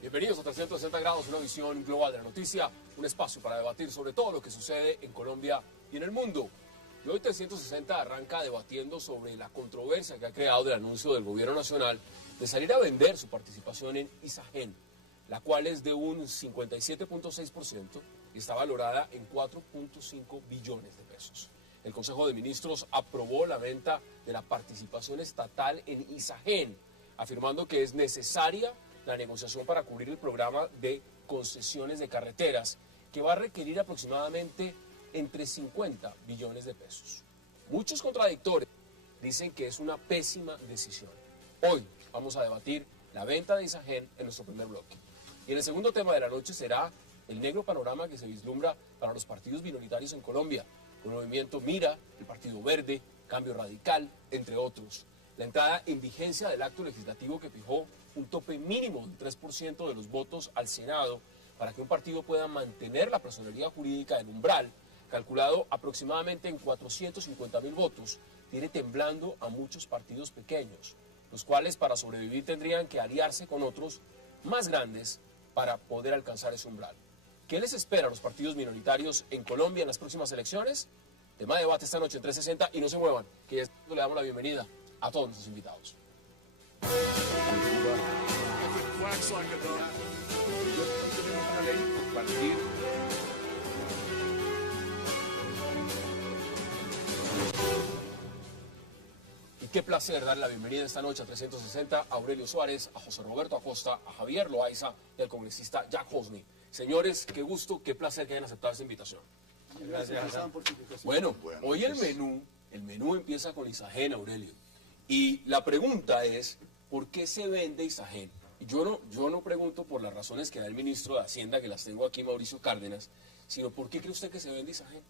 Bienvenidos a 360 grados, una visión global de la noticia, un espacio para debatir sobre todo lo que sucede en Colombia y en el mundo. Y hoy 360 arranca debatiendo sobre la controversia que ha creado el anuncio del gobierno nacional de salir a vender su participación en Isagen, la cual es de un 57.6% y está valorada en 4.5 billones de pesos. El Consejo de Ministros aprobó la venta de la participación estatal en Isagen, afirmando que es necesaria la negociación para cubrir el programa de concesiones de carreteras, que va a requerir aproximadamente entre 50 billones de pesos. Muchos contradictores dicen que es una pésima decisión. Hoy vamos a debatir la venta de Isagen en nuestro primer bloque. Y en el segundo tema de la noche será el negro panorama que se vislumbra para los partidos minoritarios en Colombia, el movimiento Mira, el Partido Verde, Cambio Radical, entre otros. La entrada en vigencia del acto legislativo que fijó un tope mínimo del 3% de los votos al Senado para que un partido pueda mantener la personería jurídica del umbral, calculado aproximadamente en 450.000 votos, tiene temblando a muchos partidos pequeños, los cuales para sobrevivir tendrían que aliarse con otros más grandes para poder alcanzar ese umbral. ¿Qué les espera a los partidos minoritarios en Colombia en las próximas elecciones? Tema de debate esta noche en 360 y no se muevan, que ya le damos la bienvenida a todos nuestros invitados. Y qué placer darle la bienvenida esta noche a 360 a Aurelio Suárez, a José Roberto Acosta, a Javier Loaiza y al congresista Jack Hosni. Señores, qué gusto, qué placer que hayan aceptado esta invitación. Gracias por su invitación. Bueno, hoy el menú empieza con Isagen, Aurelio. Y la pregunta es, ¿por qué se vende Isagen? Yo no pregunto por las razones que da el ministro de Hacienda, que las tengo aquí, Mauricio Cárdenas, sino ¿por qué cree usted que se vende Isagen?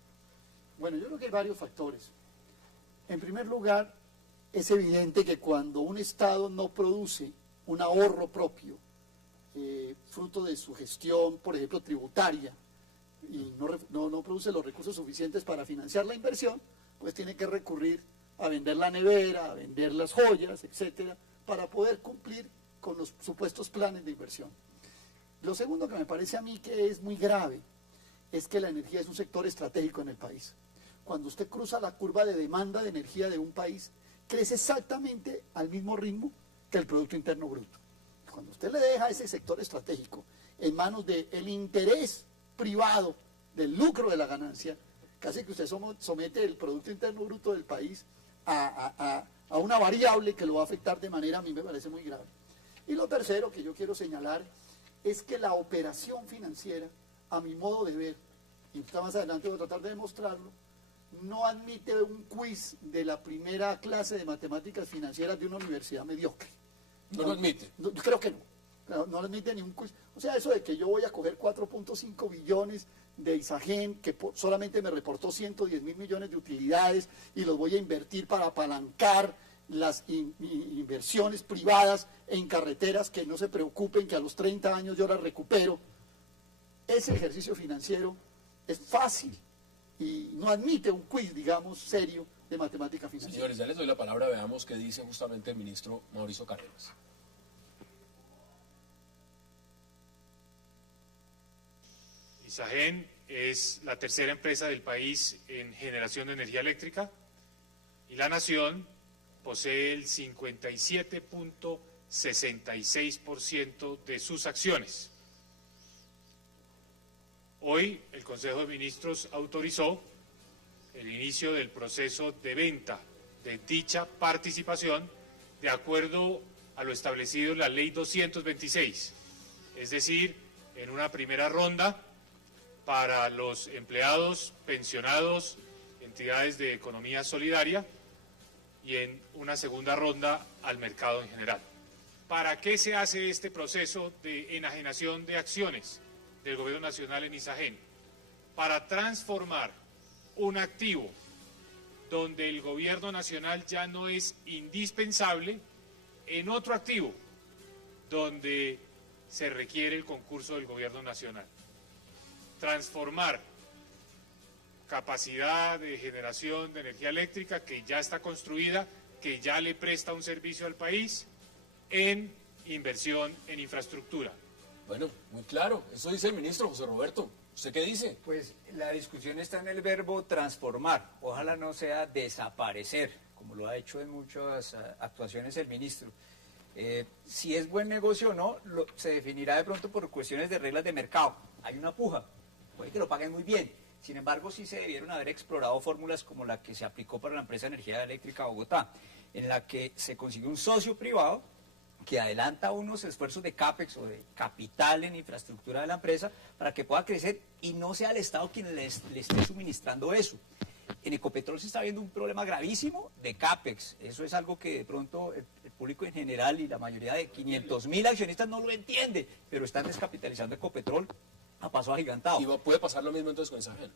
Bueno, yo creo que hay varios factores. En primer lugar, es evidente que cuando un Estado no produce un ahorro propio, fruto de su gestión, por ejemplo, tributaria, y no produce los recursos suficientes para financiar la inversión, pues tiene que recurrir a vender la nevera, a vender las joyas, etcétera, para poder cumplir con los supuestos planes de inversión. Lo segundo que me parece a mí que es muy grave es que la energía es un sector estratégico en el país. Cuando usted cruza la curva de demanda de energía de un país, crece exactamente al mismo ritmo que el Producto Interno Bruto. Cuando usted le deja ese sector estratégico en manos del interés privado, del lucro de la ganancia, casi que usted somete el Producto Interno Bruto del país a una variable que lo va a afectar de manera, a mí me parece muy grave. Y lo tercero que yo quiero señalar es que la operación financiera, a mi modo de ver, y más adelante voy a tratar de demostrarlo, no admite un quiz de la primera clase de matemáticas financieras de una universidad mediocre. ¿No lo admite? No, yo creo que no lo admite ni un quiz. O sea, eso de que yo voy a coger 4.5 billones de Isagen, que solamente me reportó 110.000 millones de utilidades, y los voy a invertir para apalancar las inversiones privadas en carreteras, que no se preocupen que a los 30 años yo las recupero. Ese ejercicio financiero es fácil y no admite un quiz, digamos, serio de matemática financiera. Señores, ya les doy la palabra, veamos qué dice justamente el ministro Mauricio Cárdenas. Isagen es la tercera empresa del país en generación de energía eléctrica y la nación posee el 57.66% de sus acciones. Hoy el Consejo de Ministros autorizó el inicio del proceso de venta de dicha participación de acuerdo a lo establecido en la Ley 226, es decir, en una primera ronda para los empleados, pensionados, entidades de economía solidaria y en una segunda ronda al mercado en general. ¿Para qué se hace este proceso de enajenación de acciones del Gobierno Nacional en Isagen? Para transformar un activo donde el Gobierno Nacional ya no es indispensable en otro activo donde se requiere el concurso del Gobierno Nacional. transformar capacidad de generación de energía eléctrica que ya está construida, que ya le presta un servicio al país, en inversión en infraestructura. Bueno, muy claro, eso dice el ministro José Roberto. ¿Usted qué dice? Pues la discusión está en el verbo transformar. Ojalá no sea desaparecer, como lo ha hecho en muchas actuaciones el ministro. Si es buen negocio o no, se definirá de pronto por cuestiones de reglas de mercado. Hay una puja, puede que lo paguen muy bien. Sin embargo, sí se debieron haber explorado fórmulas como la que se aplicó para la empresa de energía eléctrica Bogotá, en la que se consiguió un socio privado que adelanta unos esfuerzos de CAPEX o de capital en infraestructura de la empresa para que pueda crecer y no sea el Estado quien le esté suministrando eso. En Ecopetrol se está viendo un problema gravísimo de CAPEX. Eso es algo que de pronto el público en general y la mayoría de 500.000 accionistas no lo entiende, pero están descapitalizando Ecopetrol a paso agigantado. ¿Y puede pasar lo mismo entonces con Isagen?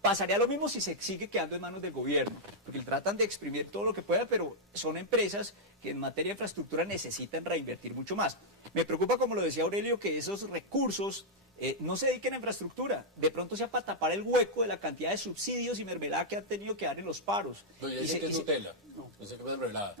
Pasaría lo mismo si se sigue quedando en manos del gobierno, porque tratan de exprimir todo lo que puedan, pero son empresas que en materia de infraestructura necesitan reinvertir mucho más. Me preocupa, como lo decía Aurelio, que esos recursos no se dediquen a infraestructura. De pronto sea para tapar el hueco de la cantidad de subsidios y mermelada que han tenido que dar en los paros. No, ya dice que es Nutella. No sé qué es mermelada.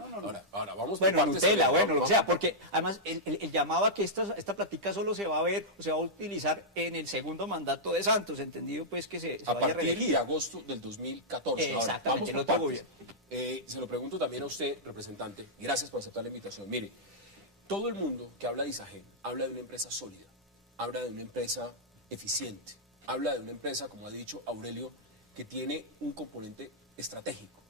Ahora, vamos por bueno, partes. Nutella, bueno, lo que sea, porque además el llamado a que esta plática solo se va a ver, o se va a utilizar en el segundo mandato de Santos, entendido pues que se a vaya a partir reelegir. de agosto del 2014. Exactamente, Ahora, el vamos por otro partes. gobierno. Se lo pregunto también a usted, representante. Gracias por aceptar la invitación. Mire, todo el mundo que habla de Isagen habla de una empresa sólida, habla de una empresa eficiente, habla de una empresa, como ha dicho Aurelio, que tiene un componente estratégico.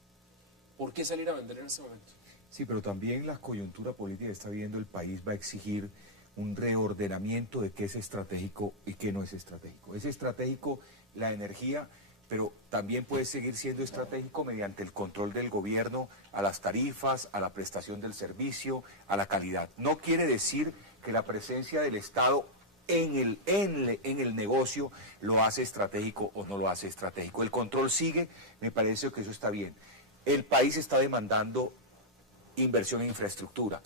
¿Por qué salir a vender en este momento? Sí, pero también la coyuntura política que está viendo el país va a exigir un reordenamiento de qué es estratégico y qué no es estratégico. Es estratégico la energía, pero también puede seguir siendo estratégico mediante el control del gobierno a las tarifas, a la prestación del servicio, a la calidad. No quiere decir que la presencia del Estado en el negocio lo hace estratégico o no lo hace estratégico. El control sigue, me parece que eso está bien. El país está demandando inversión en infraestructura.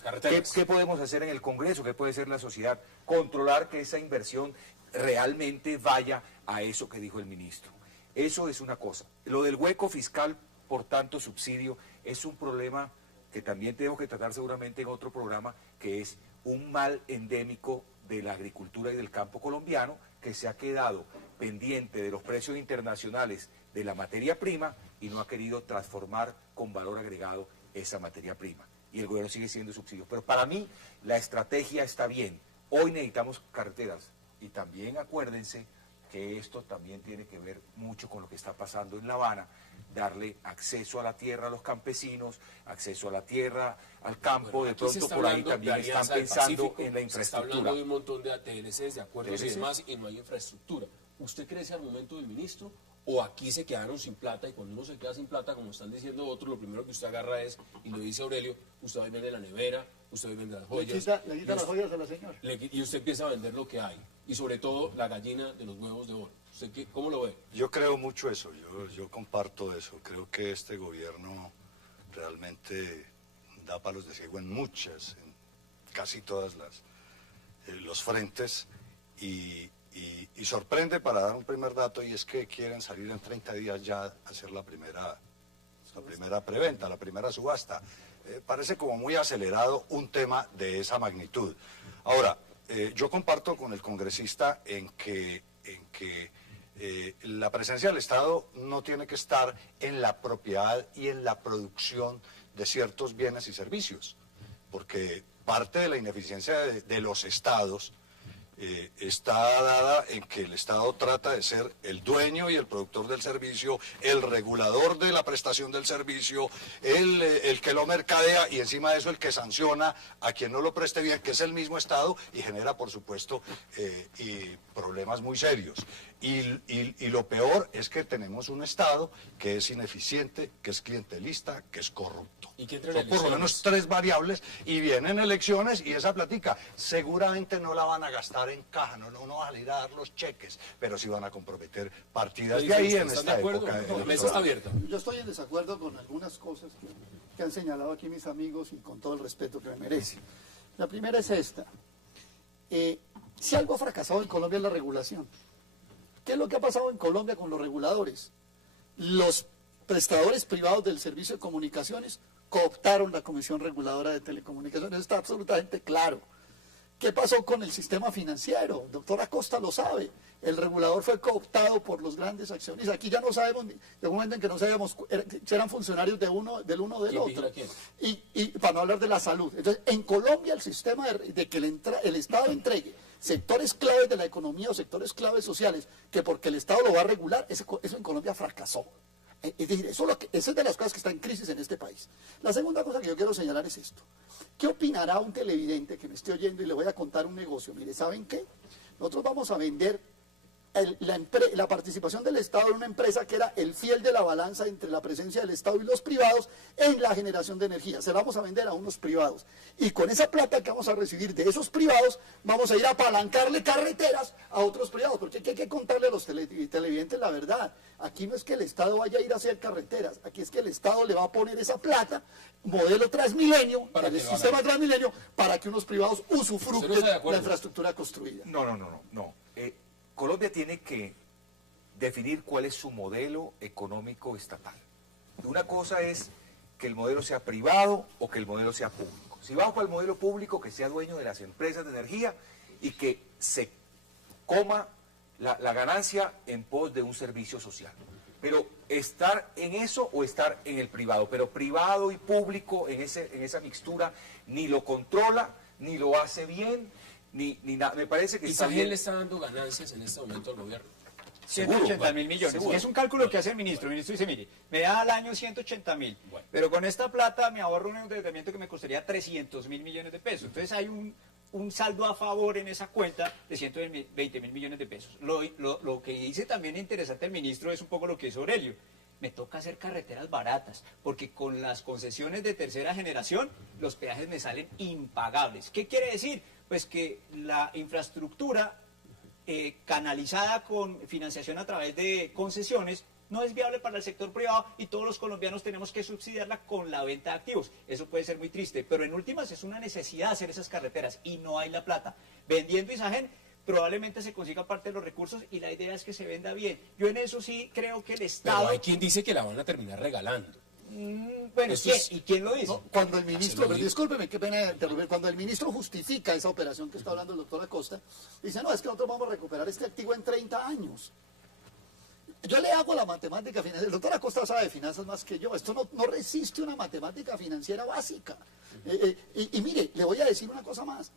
¿Qué podemos hacer en el Congreso? ¿Qué puede hacer la sociedad? Controlar que esa inversión realmente vaya a eso que dijo el ministro. Eso es una cosa. Lo del hueco fiscal, por tanto, subsidio, es un problema que también tengo que tratar seguramente en otro programa, que es un mal endémico de la agricultura y del campo colombiano, que se ha quedado pendiente de los precios internacionales de la materia prima y no ha querido transformar con valor agregado esa materia prima. Y el gobierno sigue siendo subsidio. Pero para mí la estrategia está bien. Hoy necesitamos carreteras. Y también acuérdense que esto también tiene que ver mucho con lo que está pasando en La Habana, darle acceso a la tierra a los campesinos, acceso a la tierra, al campo. Bueno, de pronto por ahí también están pensando en la infraestructura. Se está hablando de un montón de TLCs, de acuerdos y demás, y no hay infraestructura. ¿Usted cree ese argumento del ministro? ¿O aquí se quedaron sin plata? Y cuando uno se queda sin plata, como están diciendo otros, lo primero que usted agarra es, y lo dice Aurelio, usted va y vende la nevera, usted va y vende las joyas. Le quita las joyas a la señora. Y usted empieza a vender lo que hay. Y sobre todo la gallina de los huevos de oro. ¿Usted cómo lo ve? Yo creo mucho eso, yo comparto eso. Creo que este gobierno realmente da palos de ciego en casi todas los frentes y sorprende, para dar un primer dato, y es que quieren salir en 30 días ya a hacer la primera preventa, la primera subasta. Parece como muy acelerado un tema de esa magnitud. Ahora, yo comparto con el congresista en que la presencia del Estado no tiene que estar en la propiedad y en la producción de ciertos bienes y servicios, porque parte de la ineficiencia de los estados está dada en que el Estado trata de ser el dueño y el productor del servicio, el regulador de la prestación del servicio, el que lo mercadea y encima de eso el que sanciona a quien no lo preste bien, que es el mismo Estado, y genera, por supuesto, problemas muy serios. Y lo peor es que tenemos un Estado que es ineficiente, que es clientelista, que es corrupto. ¿Y que son por lo menos 3 variables, y vienen elecciones y esa plática seguramente no la van a gastar en caja, no va a salir a dar los cheques, pero sí van a comprometer partidas de ahí en esta época. La mesa está abierta. Yo estoy en desacuerdo con algunas cosas que han señalado aquí mis amigos y con todo el respeto que me merecen. La primera es esta. Si algo ha fracasado en Colombia es la regulación. ¿Qué es lo que ha pasado en Colombia con los reguladores? Los prestadores privados del servicio de comunicaciones cooptaron la Comisión Reguladora de Telecomunicaciones, está absolutamente claro. ¿Qué pasó con el sistema financiero? Doctor Acosta lo sabe. El regulador fue cooptado por los grandes accionistas. Aquí ya no sabemos, de un momento en que no sabíamos si eran funcionarios del uno o del otro. Y para no hablar de la salud. Entonces, en Colombia el sistema de que el Estado entregue sectores claves de la economía o sectores claves sociales, que porque el Estado lo va a regular, eso en Colombia fracasó. Es decir, esa es de las cosas que está en crisis en este país. La segunda cosa que yo quiero señalar es esto. ¿Qué opinará un televidente que me esté oyendo y le voy a contar un negocio? Mire, ¿saben qué? Nosotros vamos a vender la participación del Estado en una empresa que era el fiel de la balanza entre la presencia del Estado y los privados en la generación de energía. Se la vamos a vender a unos privados. Y con esa plata que vamos a recibir de esos privados, vamos a ir a apalancarle carreteras a otros privados. Porque hay que contarle a los televidentes la verdad. Aquí no es que el Estado vaya a ir a hacer carreteras. Aquí es que el Estado le va a poner esa plata, modelo Transmilenio, el sistema Transmilenio, para que unos privados usufructen la infraestructura construida. No. Colombia tiene que definir cuál es su modelo económico estatal. Una cosa es que el modelo sea privado o que el modelo sea público. Si vamos para el modelo público, que sea dueño de las empresas de energía y que se coma la ganancia en pos de un servicio social. Pero estar en eso o estar en el privado. Pero privado y público en esa mixtura ni lo controla, ni lo hace bien, ni nada. Me parece que está bien. ¿Y le está dando ganancias en este momento al gobierno? 180.000 millones. Seguro. Y es un cálculo que hace el ministro. El ministro dice, mire, me da al año 180.000, pero con esta plata me ahorro un endeudamiento que me costaría 300.000 millones de pesos. Entonces hay un saldo a favor en esa cuenta de 120.000 millones de pesos. Lo que dice también interesante el ministro es un poco lo que hizo Aurelio. Me toca hacer carreteras baratas, porque con las concesiones de tercera generación, los peajes me salen impagables. ¿Qué quiere decir? Pues que la infraestructura canalizada con financiación a través de concesiones no es viable para el sector privado y todos los colombianos tenemos que subsidiarla con la venta de activos. Eso puede ser muy triste, pero en últimas es una necesidad hacer esas carreteras y no hay la plata. Vendiendo Isagen probablemente se consiga parte de los recursos y la idea es que se venda bien. Yo en eso sí creo que el Estado... Pero hay quien dice que la van a terminar regalando. Bueno, ¿y quién lo dice? No, cuando el ministro, discúlpeme, qué pena interrumpir, cuando el ministro justifica esa operación que está hablando el doctor Acosta, dice, no, es que nosotros vamos a recuperar este activo en 30 años. Yo le hago la matemática financiera, el doctor Acosta sabe de finanzas más que yo, esto no resiste una matemática financiera básica. Y mire, le voy a decir una cosa más,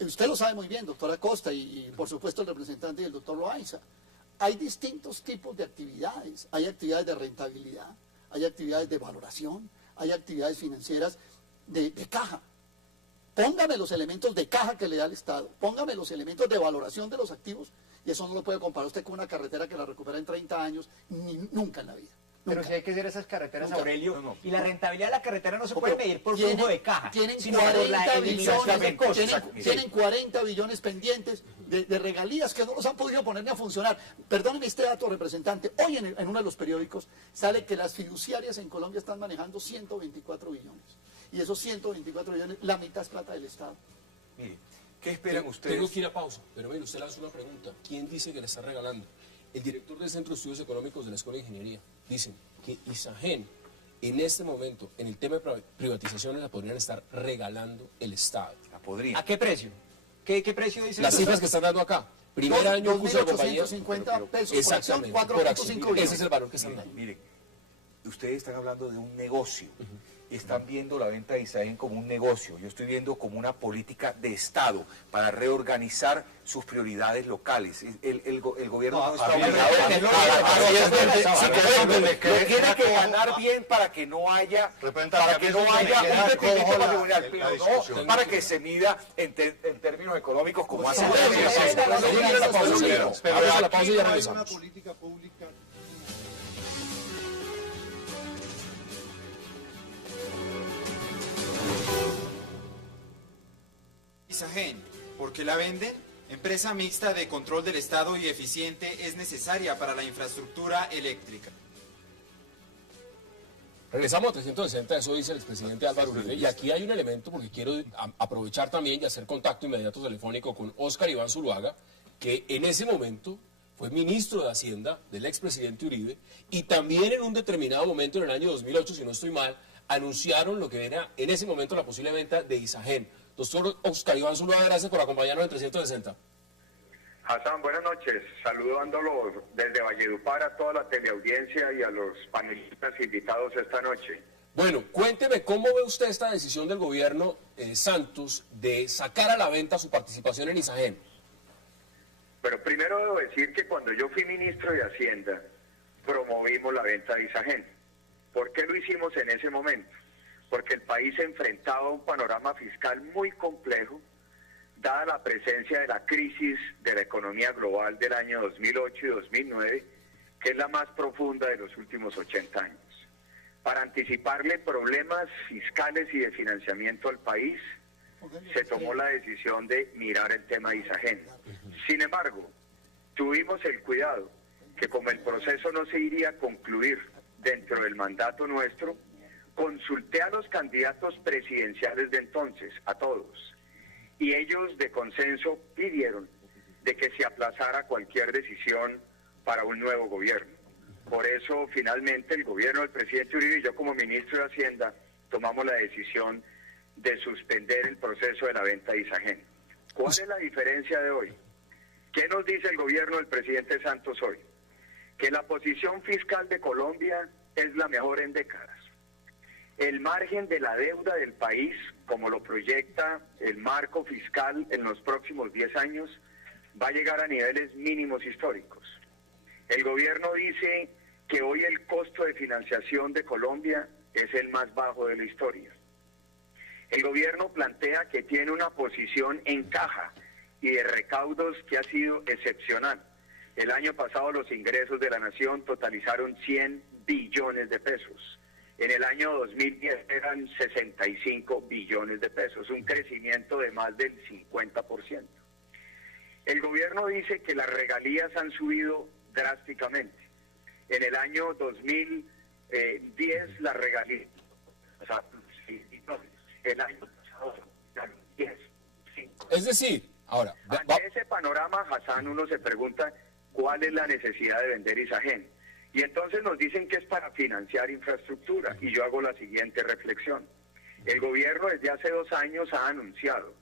usted lo sabe muy bien, doctor Acosta, y por supuesto el representante y el doctor Loaiza, hay distintos tipos de actividades, hay actividades de rentabilidad, hay actividades de valoración, hay actividades financieras de caja. Póngame los elementos de caja que le da el Estado, póngame los elementos de valoración de los activos, y eso no lo puede comparar usted con una carretera que la recupera en 30 años, nunca en la vida. Pero Nunca. si hay que hacer esas carreteras, Nunca. Aurelio, No. y la rentabilidad de la carretera no se puede Pero medir por tienen- flujo de caja, tienen sino por 40 la eliminación de billones, costos. tienen 40 billones pendientes de regalías que no los han podido poner ni a funcionar. Perdónenme este dato, representante. Hoy en uno de los periódicos sale que las fiduciarias en Colombia están manejando 124 billones. Y esos 124 billones, la mitad es plata del Estado. Mire, ¿qué esperan ustedes? Tengo que ir a pausa, pero mire, usted le hace una pregunta. ¿Quién dice que le está regalando? El director del Centro de Estudios Económicos de la Escuela de Ingeniería. Dicen que Isagen, en este momento, en el tema de privatizaciones, la podrían estar regalando el Estado. La podría. ¿A qué precio? ¿Qué precio dice? Las cifras que están dando acá. Primer año curso de compañía. 2.850 pesos por acción, Exactamente, por 4.5 acción. billones. Ese es el valor que están dando. Miren, ustedes están hablando de un negocio. Están viendo la venta de Isagen como un negocio. Yo estoy viendo como una política de Estado para reorganizar sus prioridades locales. El gobierno no está obligado lo tiene que ganar bien para que no haya un detrimento patrimonial, pero no para que se mida en términos económicos como hace la pausa y ya hay regresamos. una política pública. Isagen, ¿por qué la venden? Empresa mixta de control del Estado y eficiente es necesaria para la infraestructura eléctrica. Regresamos a 360, eso dice el expresidente Álvaro Uribe, y aquí hay un elemento porque quiero aprovechar también y hacer contacto inmediato telefónico con Óscar Iván Zuluaga, que en ese momento fue ministro de Hacienda del expresidente Uribe, y también en un determinado momento, en el año 2008, si no estoy mal, anunciaron lo que era en ese momento la posible venta de Isagen. Doctor Oscar Iván Zuluaga, gracias por acompañarnos en 360. Hassan, buenas noches. Saludándolos desde Valledupar a toda la teleaudiencia y a los panelistas invitados esta noche. Bueno, cuénteme, ¿cómo ve usted esta decisión del gobierno Santos de sacar a la venta su participación en Isagen? Pero primero debo decir que cuando yo fui ministro de Hacienda, promovimos la venta de Isagen. ¿Por qué lo hicimos en ese momento? Porque el país se enfrentaba a un panorama fiscal muy complejo, dada la presencia de la crisis de la economía global del año 2008 y 2009, que es la más profunda de los últimos 80 años. Para anticiparle problemas fiscales y de financiamiento al país, se tomó la decisión de mirar el tema de Isagen. Sin embargo, tuvimos el cuidado que como el proceso no se iría a concluir dentro del mandato nuestro, consulté a los candidatos presidenciales de entonces, a todos, y ellos de consenso pidieron de que se aplazara cualquier decisión para un nuevo gobierno. Por eso, finalmente, el gobierno del presidente Uribe y yo como ministro de Hacienda tomamos la decisión de suspender el proceso de la venta de Isagen. ¿Cuál es la diferencia de hoy? ¿Qué nos dice el gobierno del presidente Santos hoy? Que la posición fiscal de Colombia es la mejor en décadas. El margen de la deuda del país, como lo proyecta el marco fiscal en los próximos 10 años, va a llegar a niveles mínimos históricos. El gobierno dice que hoy el costo de financiación de Colombia es el más bajo de la historia. El gobierno plantea que tiene una posición en caja y de recaudos que ha sido excepcional. El año pasado los ingresos de la nación totalizaron 100 billones de pesos. En el año 2010 eran 65 billones de pesos, un crecimiento de más del 50%. El gobierno dice que las regalías han subido drásticamente. En el año 2010 las regalías, el año pasado, 10, 5. Es decir, ahora... Ante ese panorama, Hassan, uno se pregunta cuál es la necesidad de vender Isagen. Y entonces nos dicen que es para financiar infraestructura. Y yo hago la siguiente reflexión. El gobierno desde hace 2 años ha anunciado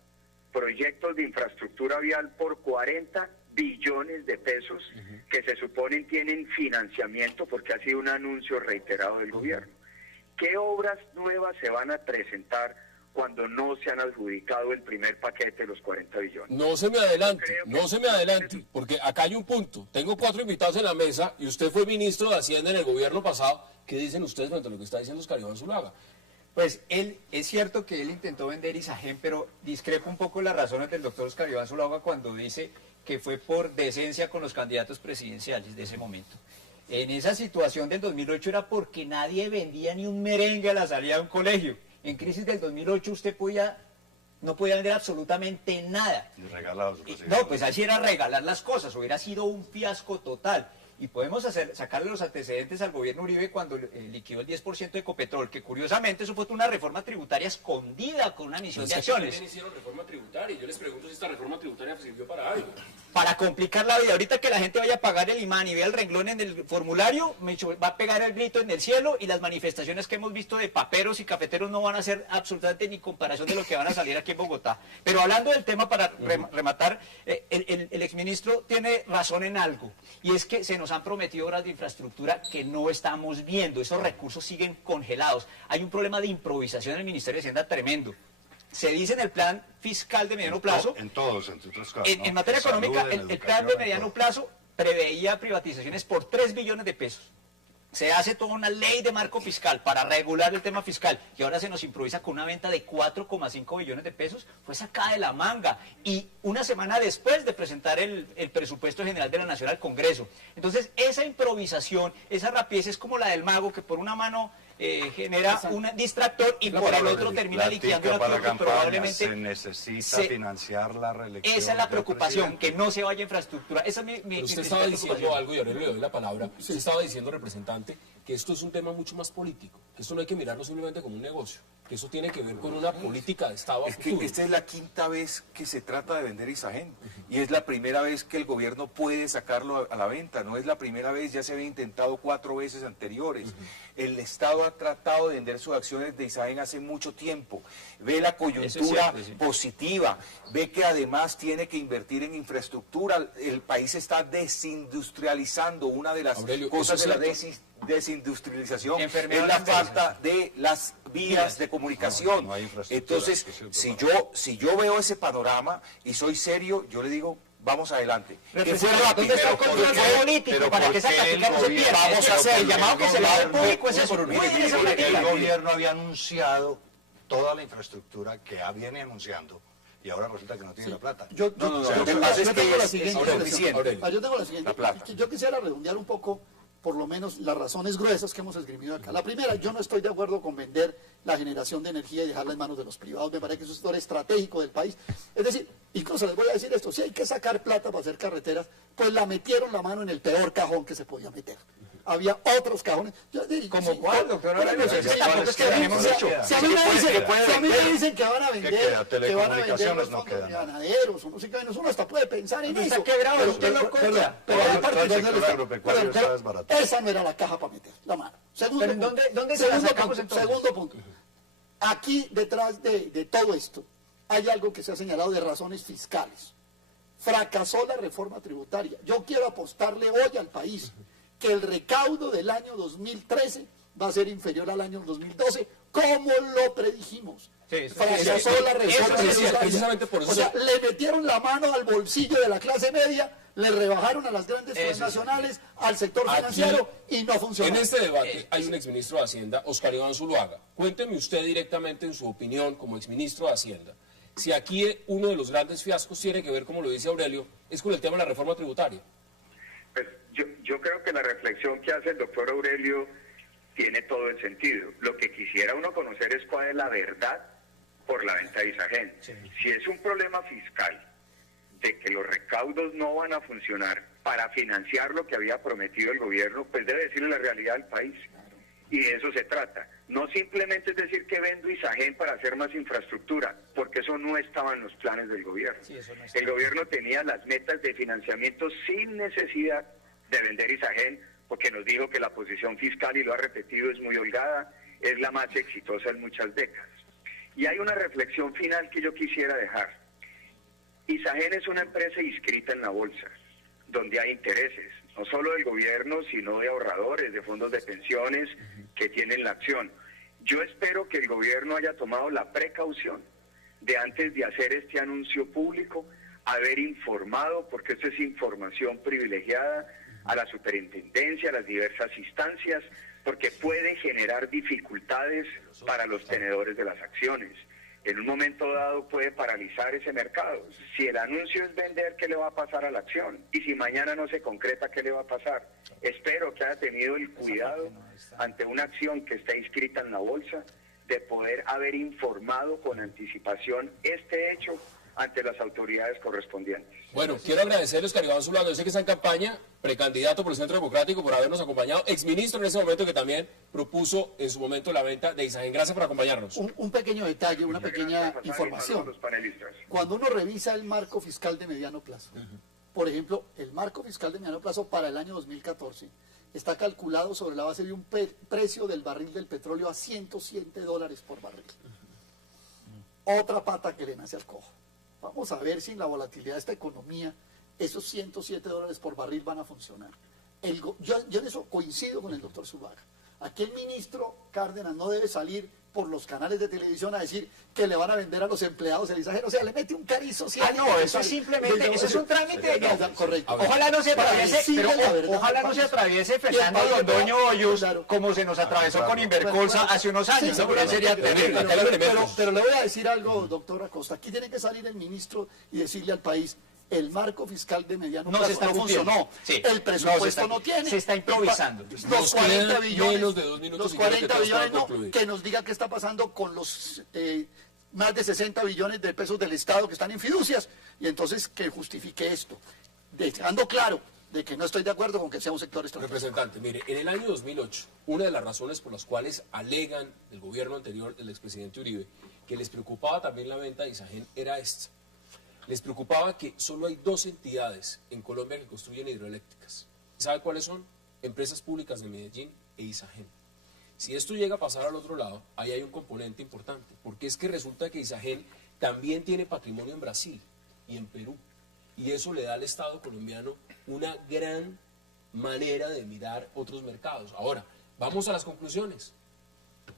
proyectos de infraestructura vial por 40 billones de pesos que se suponen tienen financiamiento porque ha sido un anuncio reiterado del gobierno. ¿Qué obras nuevas se van a presentar cuando no se han adjudicado el primer paquete de los 40 billones? No se me adelante, porque acá hay un punto. Tengo 4 invitados en la mesa y usted fue ministro de Hacienda en el gobierno pasado. ¿Qué dicen ustedes frente a lo que está diciendo Oscar Iván Zuluaga? Pues es cierto que él intentó vender Isagen, pero discrepo un poco las razones del doctor Oscar Iván Zuluaga cuando dice que fue por decencia con los candidatos presidenciales de ese momento. En esa situación del 2008 era porque nadie vendía ni un merengue a la salida de un colegio. En crisis del 2008 usted no podía vender absolutamente nada. No, pues así era regalar las cosas, hubiera sido un fiasco total. Y podemos sacarle los antecedentes al gobierno Uribe cuando liquidó el 10% de Ecopetrol, que curiosamente eso fue una reforma tributaria escondida con una misión de acciones. ¿También hicieron reforma tributaria? Yo les pregunto si esta reforma tributaria sirvió para algo. Para complicar la vida. Ahorita que la gente vaya a pagar el imán y vea el renglón en el formulario, va a pegar el grito en el cielo y las manifestaciones que hemos visto de paperos y cafeteros no van a ser absolutamente ni comparación de lo que van a salir aquí en Bogotá. Pero hablando del tema para rematar, el exministro tiene razón en algo, y es que se nos han prometido obras de infraestructura que no estamos viendo. Esos recursos siguen congelados. Hay un problema de improvisación en el Ministerio de Hacienda tremendo. Se dice en el plan fiscal de mediano plazo... En todos, entre otras cosas. En materia económica, el plan de mediano plazo preveía privatizaciones por 3 billones de pesos. Se hace toda una ley de marco fiscal para regular el tema fiscal y ahora se nos improvisa con una venta de 4,5 billones de pesos. Fue sacada de la manga y una semana después de presentar el presupuesto general de la Nación al Congreso. Entonces esa improvisación, esa rapidez es como la del mago que por una mano genera un distractor y por el otro termina liquidando un activo que probablemente se necesita financiar la reelección. Esa es la preocupación, que no se vaya infraestructura. Esa es mi usted estaba diciendo algo, y ahora le doy la palabra. Usted estaba diciendo, representante, que esto es un tema mucho más político, que esto no hay que mirarlo simplemente como un negocio, que eso tiene que ver con una política de Estado a Es que futuro. esta es la quinta vez que se trata de vender Isagen y es la primera vez que el gobierno puede sacarlo a la venta, no es la primera vez, ya se había intentado 4 veces anteriores. El Estado ha tratado de vender sus acciones de Isagen hace mucho tiempo, ve la coyuntura positiva, ve que además tiene que invertir en infraestructura, el país está desindustrializando, una de las cosas de la desindustrialización es la falta de las vías de comunicación. No hay infraestructura. Entonces, si yo veo ese panorama y soy serio, yo le digo, vamos adelante. Que fue rápido, político para que esa táctica no se pierda. Vamos a hacer el llamado que se le da al público es eso. El gobierno había anunciado toda la infraestructura que viene anunciando y ahora resulta que no tiene la plata. Yo tengo la siguiente. La plata. Yo quisiera redondear un poco, por lo menos, las razones gruesas que hemos esgrimido acá. La primera, yo no estoy de acuerdo con vender la generación de energía y dejarla en manos de los privados. Me parece que eso es un sector estratégico del país. Es decir, incluso les voy a decir esto, si hay que sacar plata para hacer carreteras, pues la metieron la mano en el peor cajón que se podía meter. Había otros cajones. ¿Como cuál, doctor? Si a mí me dicen que van a vender, telecomunicaciones los no fondos quedan. ganaderos, o no sé qué, uno hasta puede pensar en eso. Está quebrado, usted lo compra. Esa no era la caja para meter la mano. ¿Dónde se la sacamos entonces? Segundo punto. Aquí detrás de todo esto hay algo que se ha señalado de razones fiscales. Fracasó la reforma tributaria. Yo quiero apostarle hoy al país que el recaudo del año 2013 va a ser inferior al año 2012, como lo predijimos. Fracasó la reforma tributaria. Precisamente por eso. O sea, le metieron la mano al bolsillo de la clase media, le rebajaron a las grandes transnacionales, al sector financiero y no funcionó. En este debate hay un exministro de Hacienda, Óscar Iván Zuluaga. Cuénteme usted directamente en su opinión como exministro de Hacienda, si aquí uno de los grandes fiascos tiene que ver, como lo dice Aurelio, es con el tema de la reforma tributaria. Pues yo creo que la reflexión que hace el doctor Aurelio tiene todo el sentido. Lo que quisiera uno conocer es cuál es la verdad por la venta de Isagen. Si es un problema fiscal de que los recaudos no van a funcionar para financiar lo que había prometido el gobierno, pues debe decirle la realidad al país. Y de eso se trata. No simplemente es decir que vendo Isagen para hacer más infraestructura, porque eso no estaba en los planes del gobierno. El gobierno tenía las metas de financiamiento sin necesidad de vender Isagen, porque nos dijo que la posición fiscal, y lo ha repetido, es muy holgada, es la más exitosa en muchas décadas. Y hay una reflexión final que yo quisiera dejar. Isagen es una empresa inscrita en la bolsa, donde hay intereses, no solo del gobierno, sino de ahorradores, de fondos de pensiones que tienen la acción. Yo espero que el gobierno haya tomado la precaución de, antes de hacer este anuncio público, haber informado, porque esto es información privilegiada, a la superintendencia, a las diversas instancias, porque puede generar dificultades para los tenedores de las acciones. En un momento dado puede paralizar ese mercado. Si el anuncio es vender, ¿qué le va a pasar a la acción? Y si mañana no se concreta, ¿qué le va a pasar? Espero que haya tenido el cuidado ante una acción que está inscrita en la bolsa de poder haber informado con anticipación este hecho ante las autoridades correspondientes. Bueno, quiero agradecerle a Óscar Iván Zuluaga, yo sé que está en campaña, precandidato por el Centro Democrático, por habernos acompañado, exministro en ese momento, que también propuso en su momento la venta de Isagen. Gracias por acompañarnos. Un pequeño detalle, una pequeña Gracias, información. los panelistas. Cuando uno revisa el marco fiscal de mediano plazo, por ejemplo, el marco fiscal de mediano plazo para el año 2014 está calculado sobre la base de un precio del barril del petróleo a $107 por barril. Otra pata que le nace al cojo. Vamos a ver si en la volatilidad de esta economía esos $107 por barril van a funcionar. Yo en eso coincido con el doctor Zuluaga. Aquí el ministro Cárdenas no debe salir por los canales de televisión a decir que le van a vender a los empleados el Isagen. O sea, le mete un cariz social. No, eso es simplemente, eso es un trámite. Correcto. Ojalá no se atraviese, ojalá no se atraviese Fernando Londoño Hoyos, como se nos atravesó con Invercolsa hace unos años. Sí, Eso sería terrible. Pero le voy a decir algo, doctor Acosta. Aquí tiene que salir el ministro y decirle al país, el marco fiscal de mediano No plazo se está no cumpliendo. funcionó. Sí. El presupuesto No no tiene. se está improvisando. Los Nos 40 quedan billones, menos de 2 minutos los y quiero que 40 todos billones puedan no, concluir. que nos diga qué está pasando con los más de 60 billones de pesos del Estado que están en fiducias, y entonces que justifique esto, dejando claro de que no estoy de acuerdo con que sea un sector estratégico. Representante, mire, en el año 2008, una de las razones por las cuales alegan el gobierno anterior del expresidente Uribe que les preocupaba también la venta de Isagen era esta. Les preocupaba que solo hay 2 entidades en Colombia que construyen hidroeléctricas. ¿Sabe cuáles son? Empresas Públicas de Medellín e Isagen. Si esto llega a pasar al otro lado, ahí hay un componente importante, porque es que resulta que Isagen también tiene patrimonio en Brasil y en Perú, y eso le da al Estado colombiano una gran manera de mirar otros mercados. Ahora, vamos a las conclusiones.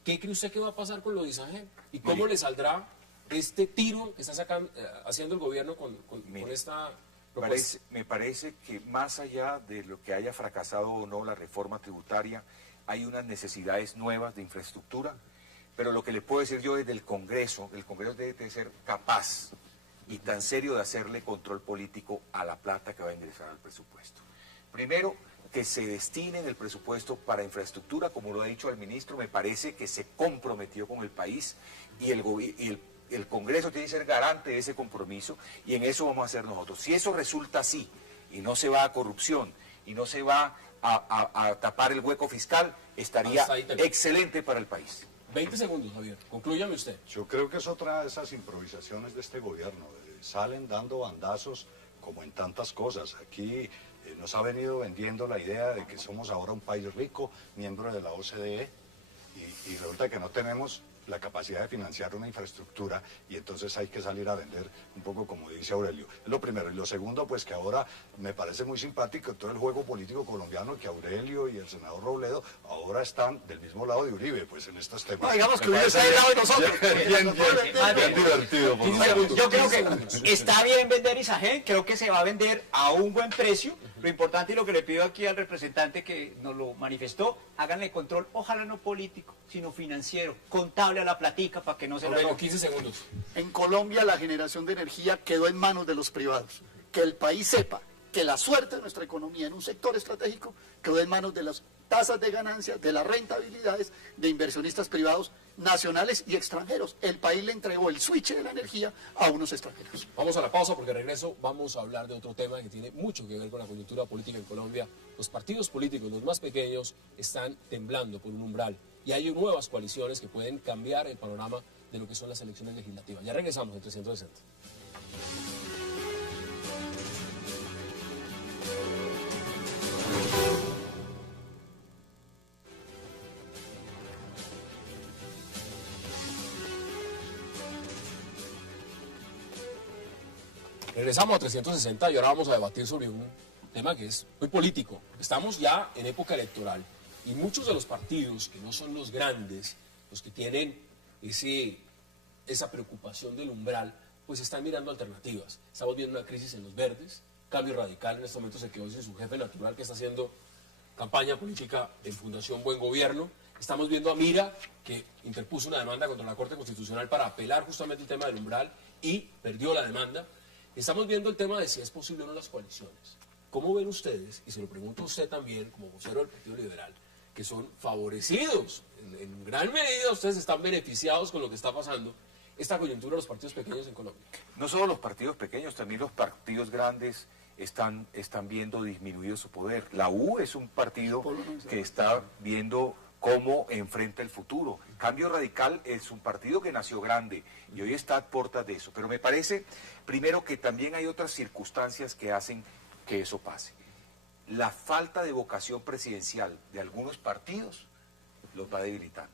¿Qué cree usted que va a pasar con lo de Isagen? ¿Y cómo le saldrá este tiro que está haciendo el gobierno con esta propuesta? Me parece que más allá de lo que haya fracasado o no la reforma tributaria, hay unas necesidades nuevas de infraestructura, pero lo que le puedo decir yo desde el Congreso debe ser capaz y tan serio de hacerle control político a la plata que va a ingresar al presupuesto. Primero, que se destine en el presupuesto para infraestructura, como lo ha dicho el ministro, me parece que se comprometió con el país y el Congreso tiene que ser garante de ese compromiso, y en eso vamos a hacer nosotros. Si eso resulta así y no se va a corrupción y no se va a tapar el hueco fiscal, estaría excelente para el país. 20 segundos, Javier. Conclúyame usted. Yo creo que es otra de esas improvisaciones de este gobierno. Salen dando bandazos como en tantas cosas. Aquí nos ha venido vendiendo la idea de que somos ahora un país rico, miembro de la OCDE, y resulta que no tenemos la capacidad de financiar una infraestructura, y entonces hay que salir a vender un poco, como dice Aurelio. Es lo primero. Y lo segundo, pues que ahora me parece muy simpático todo el juego político colombiano, que Aurelio y el senador Robledo ahora están del mismo lado de Uribe, pues en estos temas. No, digamos que Uribe está del lado de nosotros. Bien divertido. Por favor. Yo creo que está bien vender Isagen, creo que se va a vender a un buen precio. Lo importante, y lo que le pido aquí al representante que nos lo manifestó, háganle control, ojalá no político, sino financiero, contable a la platica para que no se la Aurelio, roben. 15 segundos. En Colombia la generación de energía quedó en manos de los privados. Que el país sepa que la suerte de nuestra economía en un sector estratégico quedó en manos de las tasas de ganancia, de las rentabilidades de inversionistas privados nacionales y extranjeros. El país le entregó el switch de la energía a unos extranjeros. Vamos a la pausa porque regreso vamos a hablar de otro tema que tiene mucho que ver con la coyuntura política en Colombia. Los partidos políticos, los más pequeños, están temblando por un umbral y hay nuevas coaliciones que pueden cambiar el panorama de lo que son las elecciones legislativas. Ya regresamos en 360. Regresamos a 360 y ahora vamos a debatir sobre un tema que es muy político. Estamos ya en época electoral y muchos de los partidos que no son los grandes, los que tienen esa preocupación del umbral, pues están mirando alternativas. Estamos viendo una crisis en los verdes, Cambio Radical en este momento se quedó sin su jefe natural que está haciendo campaña política en Fundación Buen Gobierno. Estamos viendo a Mira, que interpuso una demanda contra la Corte Constitucional para apelar justamente el tema del umbral y perdió la demanda. Estamos viendo el tema de si es posible o no las coaliciones. ¿Cómo ven ustedes, y se lo pregunto a usted también como vocero del Partido Liberal, que son favorecidos, en gran medida ustedes están beneficiados con lo que está pasando, esta coyuntura de los partidos pequeños en Colombia? No solo los partidos pequeños, también los partidos grandes están viendo disminuido su poder. La U es un partido que está viendo cómo enfrenta el futuro. Cambio Radical es un partido que nació grande y hoy está a puertas de eso. Pero me parece, primero, que también hay otras circunstancias que hacen que eso pase. La falta de vocación presidencial de algunos partidos los va debilitando.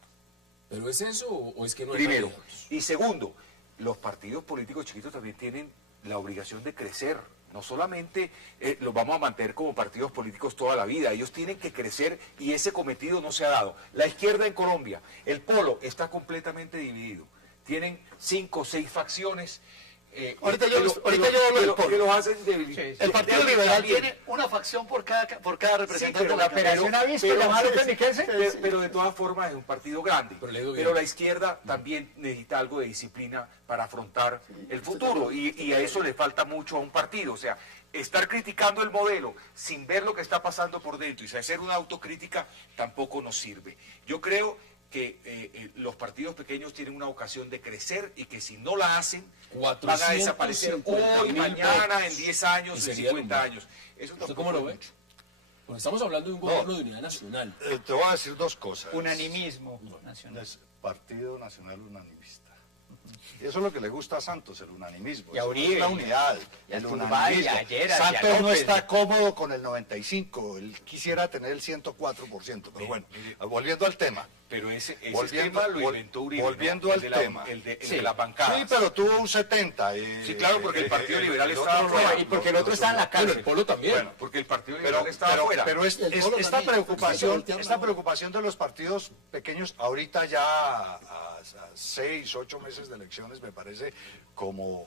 ¿Pero es eso o es que no hay Primero. candidatos? Y segundo, los partidos políticos chiquitos también tienen la obligación de crecer. No solamente los vamos a mantener como partidos políticos toda la vida, ellos tienen que crecer y ese cometido no se ha dado. La izquierda en Colombia, el polo está completamente dividido. Tienen 5 o 6 facciones Ahorita yo hablo del polo. que los hacen debilitar. El Partido Liberal tiene una facción por cada representante pero de la la operación ha visto llamar a Feniquense. Pero de todas formas es un partido grande. Pero la izquierda también necesita algo de disciplina para afrontar el futuro. Y a eso le falta mucho a un partido. O sea, estar criticando el modelo sin ver lo que está pasando por dentro y hacer una autocrítica tampoco nos sirve. Yo creo que los partidos pequeños tienen una ocasión de crecer y que si no la hacen van a desaparecer hoy, mañana, en 10 años, en 50 años. Eso ¿Usted cómo lo ve? Porque estamos hablando de un gobierno de unidad nacional. Te voy a decir dos cosas. Unanimismo nacional. Es Partido Nacional Unanimista. Y eso es lo que le gusta a Santos, el unanimismo. Y a Eso Uribe. es la unidad, Y a el Turbay, unanimismo. y a Lleras, y a Santos no López. está cómodo con el 95%, él quisiera tener el 104%, pero bueno, volviendo al tema. Pero ese Volviendo- esquema lo inventó Uribe. volviendo ¿no? al tema. El de la bancada. Sí, pero tuvo un 70%. Sí, claro, porque el Partido Liberal otro estaba no. fuera. Y porque el otro está en la Bueno, cárcel. el polo también. Bueno, Porque el Partido Pero, Liberal estaba fuera. pero El polo esta también. preocupación, Esta preocupación de los partidos pequeños, ahorita ya a 6, 8 meses de elecciones, me parece como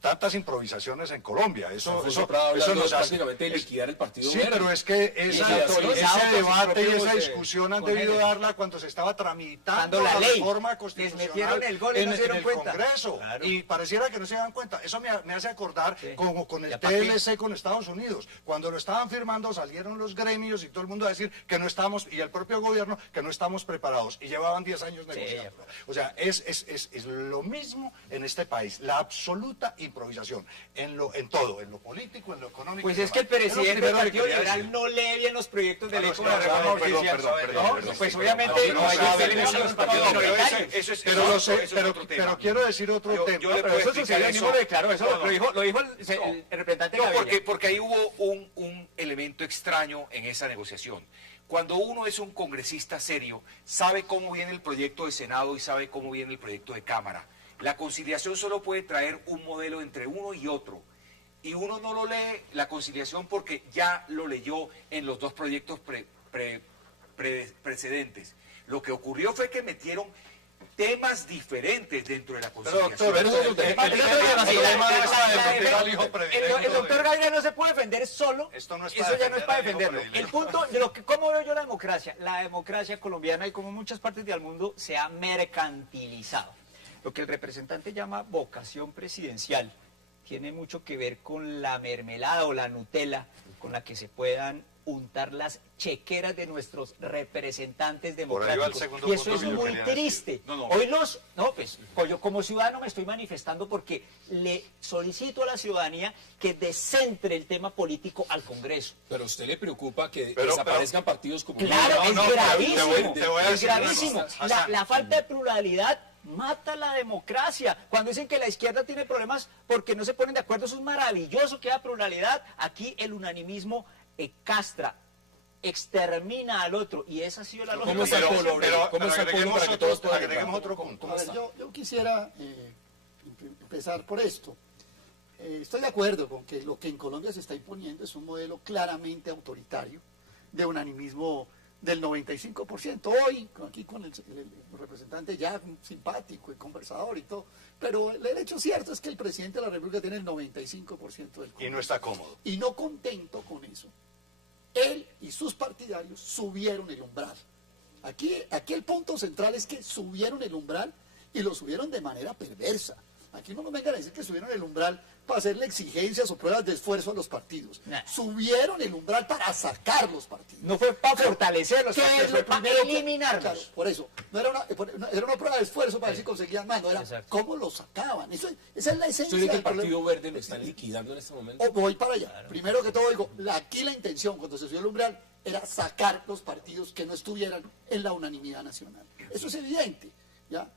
tantas improvisaciones en Colombia. Eso Prada eso hablando nos de hace. prácticamente liquidar el Partido Sí, Verde. pero es que Y ese autorizado por debate y sus esa propios, discusión han congéneres. debido darla cuando se estaba tramitando Cuando la ley. reforma Les constitucional metieron el gol y no se dieron el cuenta. Congreso. Claro. Y pareciera que no se dan cuenta. Eso me hace acordar Sí. como con el ¿Ya pa' qué? TLC con Estados Unidos. Cuando lo estaban firmando salieron los gremios y todo el mundo a decir que no estamos, y el propio gobierno, que no estamos preparados. Y llevaban 10 años negociando. O sea, es lo mismo en este país. La absoluta improvisación. En todo, en lo político, en lo económico. Pues y es que el demás. Es lo presidente del primero que Partido quería Liberal decir. no lee bien los proyectos de Ah, ley no, como la perdón, reforma perdón, judicial. perdón, Pues perdón. obviamente No, no hay que sabe, hacerle caso a los partidos pero minoritarios. Eso es Pero lo sé, eso es otro tema. pero quiero decir otro tema. yo le Pero puedo eso explicar sucedió, el eso. mismo lo declaró, eso No, no. lo dijo el representante No, Gaviria. porque ahí hubo un elemento extraño en esa negociación. Cuando uno es un congresista serio, sabe cómo viene el proyecto de Senado y sabe cómo viene el proyecto de Cámara. La conciliación solo puede traer un modelo entre uno y otro. Y uno no lo lee la conciliación porque ya lo leyó en los dos proyectos precedentes. Lo que ocurrió fue que metieron temas diferentes dentro de la conciliación. El doctor Gaviria no se puede defender solo, Esto no es eso para ya no es para defender a defenderlo. Diego El punto de lo que, ¿cómo veo yo la democracia colombiana y como muchas partes del mundo se ha mercantilizado? Lo que el representante llama vocación presidencial tiene mucho que ver con la mermelada o la Nutella con la que se puedan untar las chequeras de nuestros representantes Por ahí va el democráticos. segundo Y eso punto es que yo muy quería decir. triste. No, no. Hoy pues yo como ciudadano me estoy manifestando porque le solicito a la ciudadanía que descentre el tema político al Congreso. Pero a usted le preocupa que Pero- desaparezcan partidos como... Claro, No, es no, pero gravísimo. te voy a Es decir una gravísimo. cosa, La Hassan. falta de pluralidad mata la democracia. Cuando dicen que la izquierda tiene problemas porque no se ponen de acuerdo, eso es maravilloso que haya pluralidad. Aquí el unanimismo castra, extermina al otro. Y esa ha sido la lógica. ¿Cómo está el polo, Aurelio? ¿Cómo está el polo para que todos puedan agreguemos entrar? otro punto. A ver, yo quisiera empezar por esto. Estoy de acuerdo con que lo que en Colombia se está imponiendo es un modelo claramente autoritario, de unanimismo del 95%. Hoy, aquí con el representante ya simpático y conversador y todo, pero el hecho cierto es que el presidente de la República tiene el 95% del Congreso. Y no está cómodo. Y no contento con eso, él y sus partidarios subieron el umbral. Aquí el punto central es que subieron el umbral y lo subieron de manera perversa. Aquí no nos vengan a decir que subieron el umbral para hacerle exigencias o pruebas de esfuerzo a los partidos. Nah. Subieron el umbral para sacar los partidos. No fue para fortalecerlos, ¿Qué fue es lo para primero que- eliminarlos. Claro, por eso, no era una prueba de esfuerzo para ver si conseguían más, no era Exacto. cómo lo sacaban. Esa es la esencia ¿Usted dice que del el problema. Partido Verde lo están liquidando en este momento? O voy para allá. Primero que todo digo, aquí la intención cuando se subió el umbral era sacar los partidos que no estuvieran en la unanimidad nacional. Eso es evidente, ¿ya?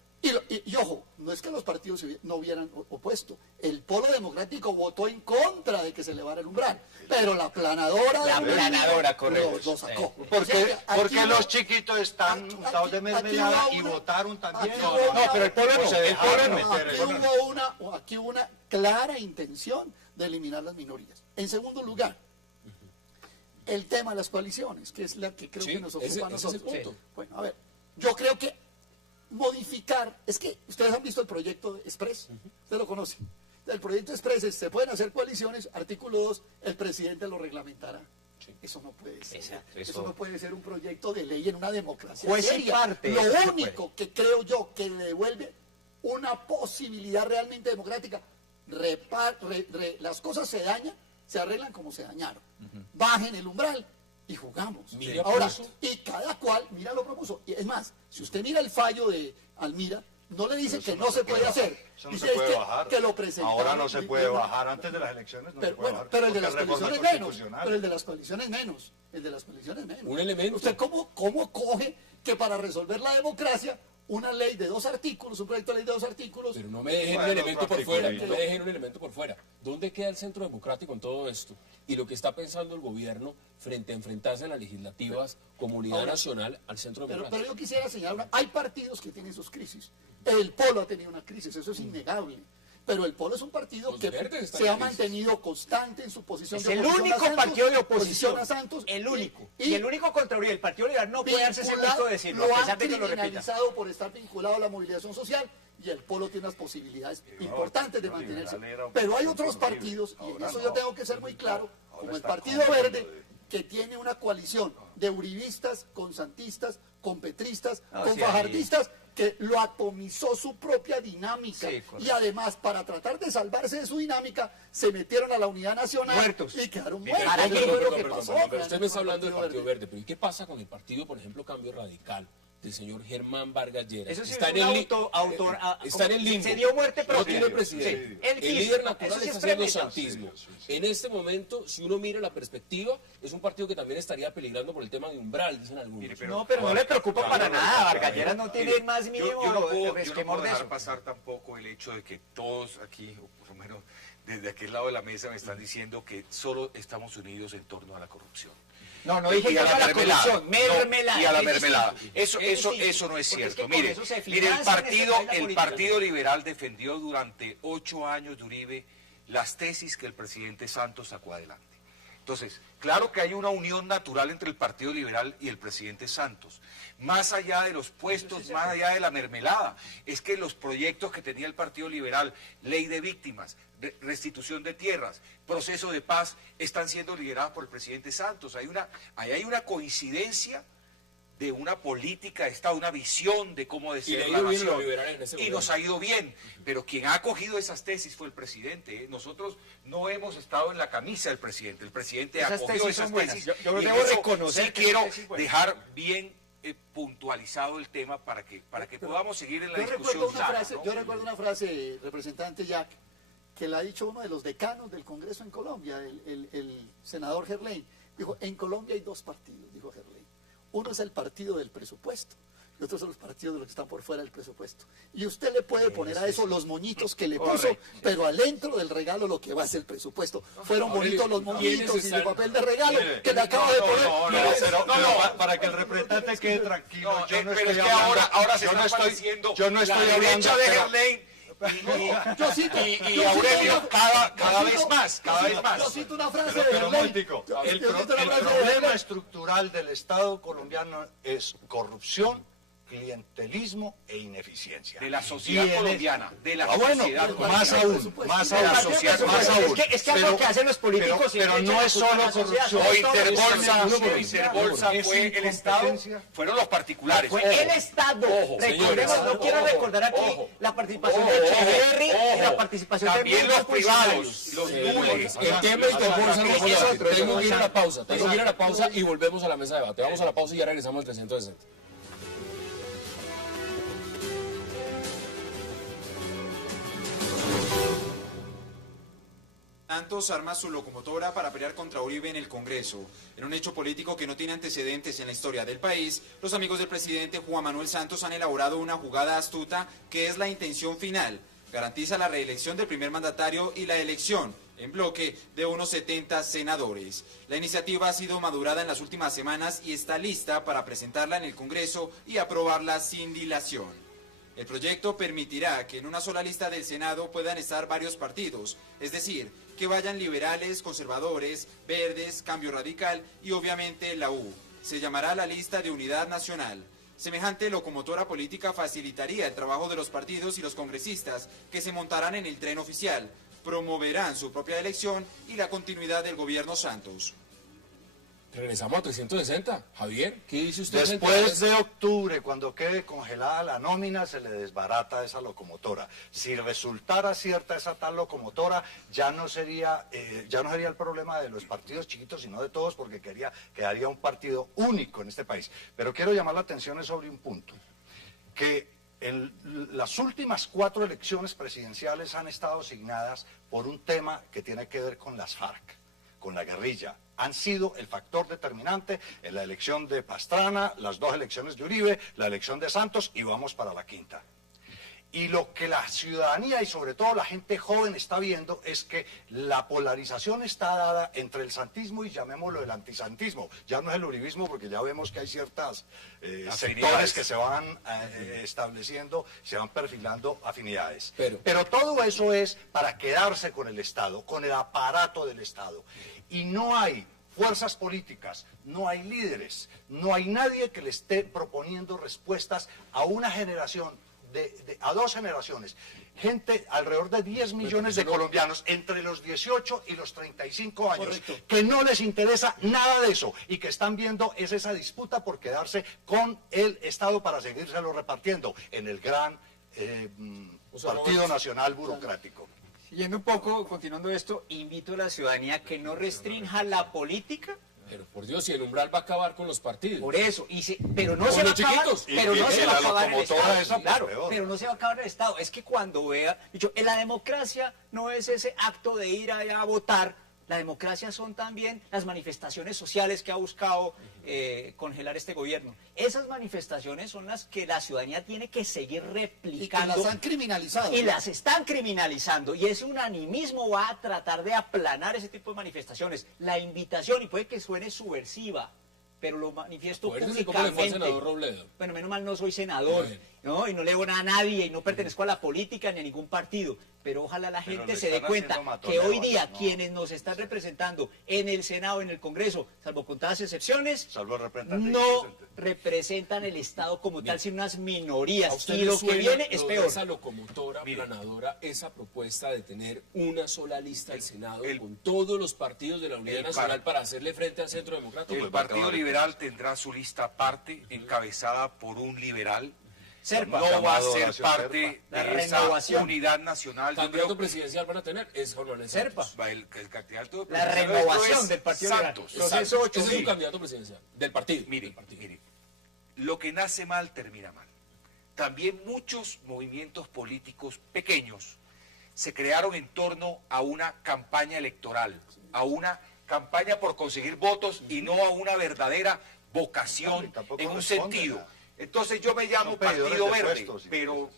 Y ojo, no es que los partidos no hubieran opuesto. El Polo Democrático votó en contra de que se elevara el umbral, pero la planadora correcto. lo sacó. Porque Aquí los chiquitos están aquí- untados de aquí mermelada hubo y una- votaron también. aquí hubo una- pero el pueblo no, se el dejaron pueblo no. meter Aquí hubo una clara intención de eliminar las minorías. En segundo lugar, el tema de las coaliciones, que es la que creo Sí, que nos ocupa a ese es el nosotros. punto. Bueno, a ver, yo creo que modificar, es que ustedes han visto el proyecto Express, ustedes lo conocen. El proyecto Express es, se pueden hacer coaliciones, artículo 2, el presidente lo reglamentará. Eso no puede ser. Exacto, eso no puede ser un proyecto de ley en una democracia Juez y seria. parte, Lo eso se único que creo yo que le devuelve una posibilidad realmente democrática, las cosas se dañan, se arreglan como se dañaron. Bajen el umbral y jugamos. Mira, ahora, propuso. y cada cual, mira lo propuso. Y es más, si usted mira el fallo de Almira, no le dice que no se puede hacer. Eso no Dice se puede que, bajar. que lo presentaron. Ahora no se puede bajar, antes de las elecciones no se Pero, puede bueno, bajar. pero el de las porque es reforma coaliciones menos. constitucional. Pero el de las coaliciones menos. El de las coaliciones menos. Un elemento. ¿Usted cómo coge que para resolver la democracia una ley de 2 artículos, un proyecto de ley de 2 artículos? Pero no me dejen Bueno, un elemento por artículo, fuera, no me dejen un elemento por fuera. ¿Dónde queda el centro democrático en todo esto? Y lo que está pensando el gobierno frente a enfrentarse a las legislativas como unidad Ahora, nacional al centro Pero democrático. yo quisiera señalar, hay partidos que tienen sus crisis. El Polo ha tenido una crisis, eso es innegable. Pero el Polo es un partido Los que verdes están se ha en crisis. mantenido constante en su posición Es de el oposición único a Santos, partido de oposición, a Santos, el único. y Y el único contra Uribe, el Partido Liberal no puede darse ese gusto de decirlo, lo a han pesar de que lo repita. criminalizado por estar vinculado a la movilización social y el Polo tiene unas posibilidades importantes de mantenerse. Pero hay otros partidos, y eso yo tengo que ser muy claro, como el Partido Verde, que tiene una coalición de uribistas, con santistas, con petristas, con sí, fajardistas, que lo atomizó su propia dinámica. Sí, correcto. Y además, para tratar de salvarse de su dinámica, se metieron a la unidad nacional Muertos. y quedaron Perdón, muertos. Eso fue lo que pasó. pero usted me está hablando del Partido Verde. Verde, pero ¿y qué pasa con el partido, por ejemplo, Cambio Radical, del señor Germán Vargas Lleras? Eso sí Está es en un el li- está en el limbo. Se dio muerte No propia. tiene presidente. Sí. Él El quiso. líder Eso natural sí está es haciendo premeditado. santismo. En este momento, si uno mira la perspectiva, es un partido que también estaría peligrando por el tema de umbral, dicen algunos. No, pero no le preocupa para nada. Vargas Lleras no tiene más Yo mínimo no puedo resquemor de dejar eso. pasar tampoco el hecho de que todos aquí, o por lo menos desde aquel lado de la mesa, me están diciendo que solo estamos unidos en torno a la corrupción. No, no dije Y que a era la mermelada. corrupción, mermelada. No, y a la es mermelada. distinto. Eso Es distinto. no es Porque cierto. es que con Mire, eso se mire, el financia en este país la política. Partido Liberal defendió durante 8 años de Uribe las tesis que el presidente Santos sacó adelante. Entonces, claro que hay una unión natural entre el Partido Liberal y el presidente Santos. Más allá de los puestos, más allá de la mermelada, es que los proyectos que tenía el Partido Liberal, ley de víctimas, restitución de tierras, proceso de paz, están siendo liderados por el presidente Santos. Ahí hay una coincidencia de una política de Estado, una visión de cómo Y decir le ha la ido bien a los nación. liberales en ese Y nos gobierno. ha ido bien, pero quien ha acogido esas tesis fue el presidente. ¿Eh? Nosotros no hemos estado en la camisa del presidente. El presidente Esas acogió tesis esas son buenas. tesis. Yo y en debo eso reconocer sí que quiero son tesis buenas. dejar bien puntualizado el tema para que podamos seguir en la Yo discusión recuerdo una sana, frase, ¿no? yo recuerdo una frase, representante Jack, que la ha dicho uno de los decanos del Congreso en Colombia, el senador Gerlain. Dijo, en Colombia hay 2 partidos, dijo Gerlain. Uno es el partido del presupuesto y otros son los partidos de los que están por fuera del presupuesto. Y usted le puede poner a eso los moñitos que le puso, pero adentro del regalo lo que va es el presupuesto. Fueron bonitos los moñitos y el papel de regalo que le acabo de poner. Para que el representante quede tranquilo, No, yo no pero estoy es que hablando, ahora se yo está no estoy, pareciendo yo no estoy la hablando, derecha de pero- Gerlain Yo cito, y yo cito Aurelio una- cada yo vez cito- más, cada yo vez cito- más. Yo cito una frase Pero de un Gerlain. momentico, Yo el cito una frase de problema Gerlain. estructural del Estado colombiano es corrupción, clientelismo e ineficiencia. de la sociedad Y en colombiana, de la bueno, sociedad más colombiana. aún, más De la aún, sociedad más colombiana. aún. Es que algo Pero- que hacen los políticos pero y no es solo corrupción. O Interbolsa, Es fue el Estado, incompetencia. fueron los particulares. Fue el Estado. Ojo, Recordemos, señores. no quiero recordar aquí Ojo. la participación de Echeverry y la participación de También muchos los privados, funcionarios. los bules. El tema es que Bolsa no Ese fue es debate. otro, Tengo que ir a la otro. pausa, tengo que ir a la pausa y volvemos a la mesa de debate. Vamos a la pausa y ya regresamos al 360. Santos arma su locomotora para pelear contra Uribe en el Congreso. En un hecho político que no tiene antecedentes en la historia del país, los amigos del presidente Juan Manuel Santos han elaborado una jugada astuta que es la intención final. Garantiza la reelección del primer mandatario y la elección en bloque de unos 70 senadores. La iniciativa ha sido madurada en las últimas semanas y está lista para presentarla en el Congreso y aprobarla sin dilación. El proyecto permitirá que en una sola lista del Senado puedan estar varios partidos, es decir, que vayan liberales, conservadores, verdes, cambio radical y obviamente la U. Se llamará la lista de unidad nacional. Semejante locomotora política facilitaría el trabajo de los partidos y los congresistas que se montarán en el tren oficial, promoverán su propia elección y la continuidad del gobierno Santos. Regresamos a 360. Javier, ¿qué dice usted? Después de octubre, cuando quede congelada la nómina, se le desbarata esa locomotora. Si resultara cierta esa tal locomotora, ya no sería el problema de los partidos chiquitos, sino de todos, porque quedaría un partido único en este país. Pero quiero llamar la atención sobre un punto, que en las últimas 4 elecciones presidenciales han estado signadas por un tema que tiene que ver con las FARC, con la guerrilla. Han sido el factor determinante en la elección de Pastrana, las 2 elecciones de Uribe, la elección de Santos y vamos para la 5ª. Y lo que la ciudadanía y sobre todo la gente joven está viendo es que la polarización está dada entre el santismo y llamémoslo el antisantismo. Ya no es el uribismo porque ya vemos que hay ciertas sectores que se van estableciendo, se van perfilando afinidades. Pero todo eso es para quedarse con el Estado, con el aparato del Estado. Y no hay fuerzas políticas, no hay líderes, no hay nadie que le esté proponiendo respuestas a una generación, a 2 generaciones. Gente, alrededor de 10 millones de colombianos entre los 18 y los 35 años, que no les interesa nada de eso y que están viendo es esa disputa por quedarse con el Estado para seguírselo repartiendo en el gran Partido Nacional Burocrático. Siguiendo un poco, continuando esto, invito a la ciudadanía que no restrinja la política. Pero por Dios, si el umbral va a acabar con los partidos. Por eso, pero no se va a acabar, pero no se va a acabar el Estado. Claro, pero no se va a acabar el Estado. Es que cuando vea, en la democracia no es ese acto de ir allá a votar. La democracia son también las manifestaciones sociales que ha buscado congelar este gobierno. Esas manifestaciones son las que la ciudadanía tiene que seguir replicando. Y que las han criminalizado. Y las están criminalizando. Y ese unanimismo va a tratar de aplanar ese tipo de manifestaciones. La invitación, y puede que suene subversiva, pero lo manifiesto públicamente. ¿Cómo le fue al senador Robledo? Bueno, menos mal no soy senador, ¿no? Y no le debo nada a nadie, y no pertenezco a la política ni a ningún partido. Pero ojalá la gente se dé cuenta que hoy día quienes nos están representando en el Senado, en el Congreso, salvo contadas excepciones, no representan el Estado como tal, sino unas minorías. Y lo que viene es peor. Esa locomotora planadora, esa propuesta de tener una sola lista del Senado con todos los partidos de la Unidad Nacional para hacerle frente al Centro Democrático. El Partido Liberal tendrá su lista aparte, encabezada por un liberal. Serpa. No va a ser parte de esa unidad nacional. ¿Candidato presidencial van a tener? Es Juan Manuel Serpa. El candidato la renovación del Partido Santos. Liberal. Ese es un candidato presidencial del partido. Mire, lo que nace mal termina mal. También muchos movimientos políticos pequeños se crearon en torno a una campaña electoral, a una campaña por conseguir votos y no a una verdadera vocación en un sentido. Entonces yo me llamo Partido Verde, pero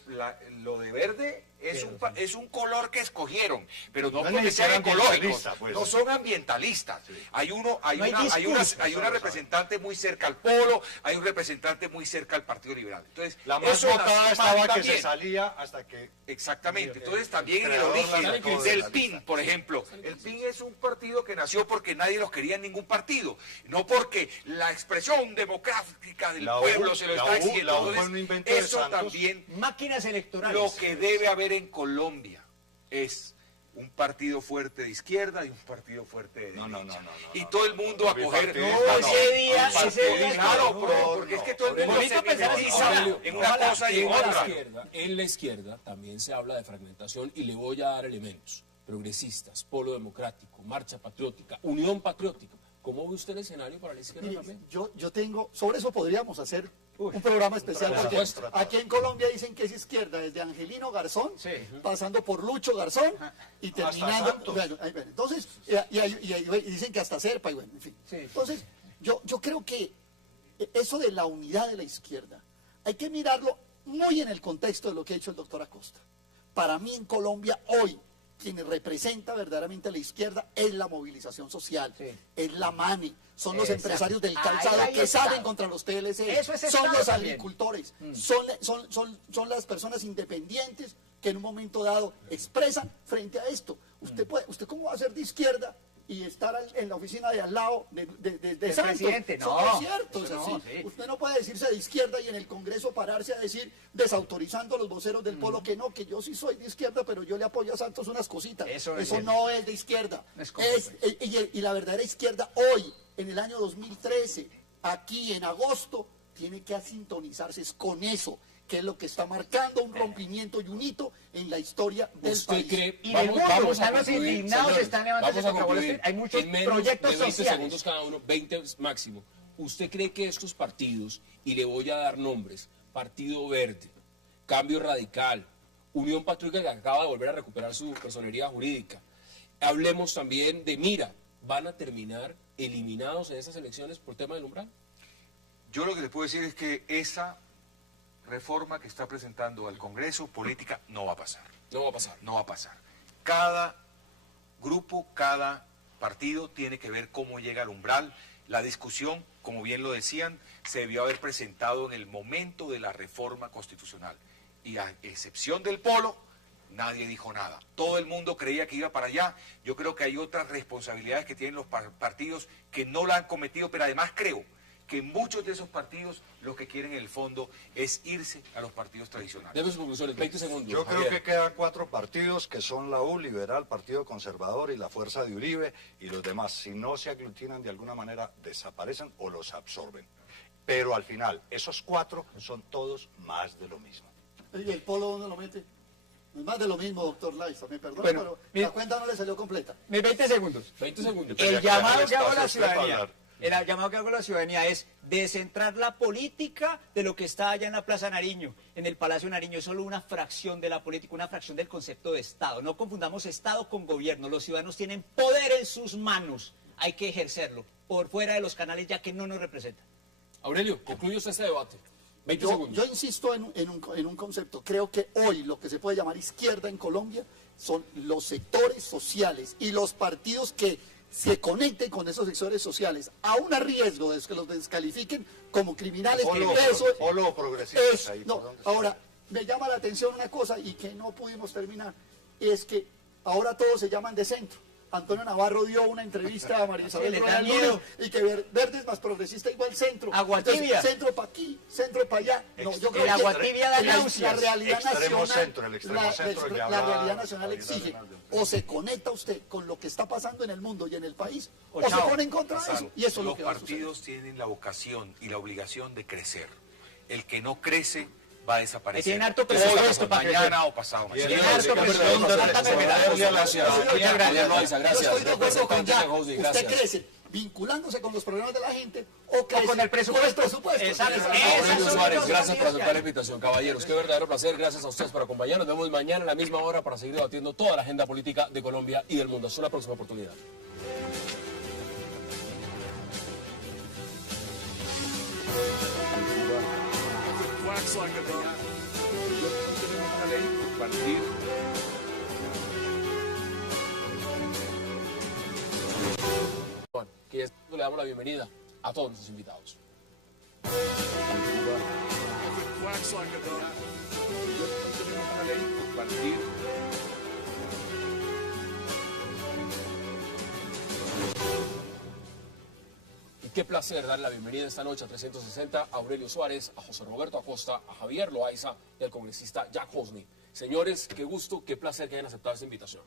lo de verde es un color que escogieron, pero no porque sean ecológicos, no son ambientalistas. Hay una representante muy cerca al Polo, hay un representante muy cerca al Partido Liberal. Entonces, la más votada estaba que se salía hasta que... Exactamente. Entonces también en el origen del PIN, por ejemplo, el PIN es un partido que nació porque nadie los quería en ningún partido, no porque la expresión democrática del pueblo se lo está exigiendo. Eso también, máquinas electorales. Lo que debe haber en Colombia es un partido fuerte de izquierda y un partido fuerte de derecha. Y todo el mundo a coger... ese día... Claro, porque es que todo el mundo se enfatiza en una cosa y en otra. En la izquierda también se habla de fragmentación y le voy a dar elementos. Progresistas, Polo Democrático, Marcha Patriótica, Unión Patriótica. ¿Cómo ve usted el escenario para la izquierda también? Yo tengo... Sobre eso podríamos hacer un programa especial, porque aquí en Colombia dicen que es izquierda, desde Angelino Garzón, pasando por Lucho Garzón y terminando... Bueno, entonces, y dicen que hasta Serpa, y bueno, en fin. Entonces, yo creo que eso de la unidad de la izquierda, hay que mirarlo muy en el contexto de lo que ha hecho el doctor Acosta. Para mí en Colombia hoy, quien representa verdaderamente a la izquierda es la movilización social, es la MANI, son los empresarios del calzado que saben contra los TLC, son los agricultores, son las personas independientes que en un momento dado expresan frente a esto. ¿Usted cómo va a ser de izquierda y estar en la oficina de al lado de Santos. Presidente, Eso no, es cierto. eso O sea, no, sí. sí. Usted no puede decirse de izquierda y en el Congreso pararse a decir, desautorizando a los voceros del Polo, que no, que yo sí soy de izquierda, pero yo le apoyo a Santos unas cositas. Eso no es de izquierda. No es consecuencia. Y la verdadera izquierda hoy, en el año 2013, aquí en agosto, tiene que sintonizarse con eso, que es lo que está marcando un rompimiento y un hito en la historia del ¿Usted país. cree? Y del mundo, están los concluir, indignados, señores, están levantando vamos a contra Wall concluir. Street. Hay muchos En menos proyectos de 20 sociales. segundos cada uno, 20 máximo. ¿Usted cree que estos partidos, y le voy a dar nombres, Partido Verde, Cambio Radical, Unión Patriótica, que acaba de volver a recuperar su personería jurídica, hablemos también de Mira, van a terminar eliminados en esas elecciones por tema del umbral? Yo lo que les puedo decir es que esa reforma que está presentando al Congreso política no va a pasar. No va a pasar. No va a pasar. Cada grupo, cada partido tiene que ver cómo llega al umbral. La discusión, como bien lo decían, se debió haber presentado en el momento de la reforma constitucional. Y a excepción del Polo, nadie dijo nada. Todo el mundo creía que iba para allá. Yo creo que hay otras responsabilidades que tienen los partidos que no la han cometido, pero además creo que muchos de esos partidos lo que quieren en el fondo es irse a los partidos tradicionales. Debe sus conclusiones, 20 segundos. Yo creo Javier. que quedan 4 partidos que son la U, Liberal, Partido Conservador y la Fuerza de Uribe, y los demás, si no se aglutinan de alguna manera, desaparecen o los absorben. Pero al final, esos 4 son todos más de lo mismo. ¿Y el Polo dónde lo mete? No es más de lo mismo, doctor Laiza, me perdona, Bueno, pero mire- la cuenta no le salió completa. 20 segundos. 20 segundos. El llamado que hago a la espacio para ciudadanía, hablar. el llamado que hago a la ciudadanía es descentrar la política de lo que está allá en la Plaza Nariño, en el Palacio Nariño. Es solo una fracción de la política, una fracción del concepto de Estado. No confundamos Estado con gobierno. Los ciudadanos tienen poder en sus manos. Hay que ejercerlo por fuera de los canales, ya que no nos representan. Aurelio, concluye usted este debate. 20 Yo segundos. insisto en un concepto. Creo que hoy lo que se puede llamar izquierda en Colombia son los sectores sociales y los partidos que se conecten con esos sectores sociales, aún a riesgo de que los descalifiquen como criminales. O lo progresistas ahí. No, ¿por dónde está? ahora, me llama la atención una cosa y que no pudimos terminar, es que ahora todos se llaman de centro. Antonio Navarro dio una entrevista a María Isabel le da Rueda el lunes miedo. y que Verde es más progresista igual centro. Agua Entonces, tibia. centro para aquí, centro para allá. No, yo creo El agua que tibia da la náuseas. realidad Extremo nacional, centro, el extremo centro ya la va realidad nacional a ir exige ganando. o se conecta usted con lo que está pasando en el mundo y en el país O o se chao. pone en contra de eso. Y eso es lo Los que va a suceder. partidos tienen la vocación y la obligación de crecer. El que no crece va a desaparecer. Tienen harto Hoy, presupuesto para mañana o pasado mañana. Tienen harto presupuesto. Gracias. Yo estoy de acuerdo con Jack. Usted Gracias. crece vinculándose con los problemas de la gente o crece con el presupuesto. con el presupuesto. Exacto. Esa- Aurelio Esas son Suárez, las gracias por cosas aceptar la invitación, caballeros. Qué verdadero placer. Gracias a ustedes por acompañarnos. Nos vemos mañana a la misma hora para seguir debatiendo toda la agenda política de Colombia y del mundo. Hasta una próxima oportunidad. Bueno, que ya le damos la bienvenida a todos nuestros invitados. Y qué placer darle la bienvenida esta noche a 360 a Aurelio Suárez, a José Roberto Acosta, a Javier Loaiza y al congresista Jack Hosni. Señores, qué gusto, qué placer que hayan aceptado esta invitación.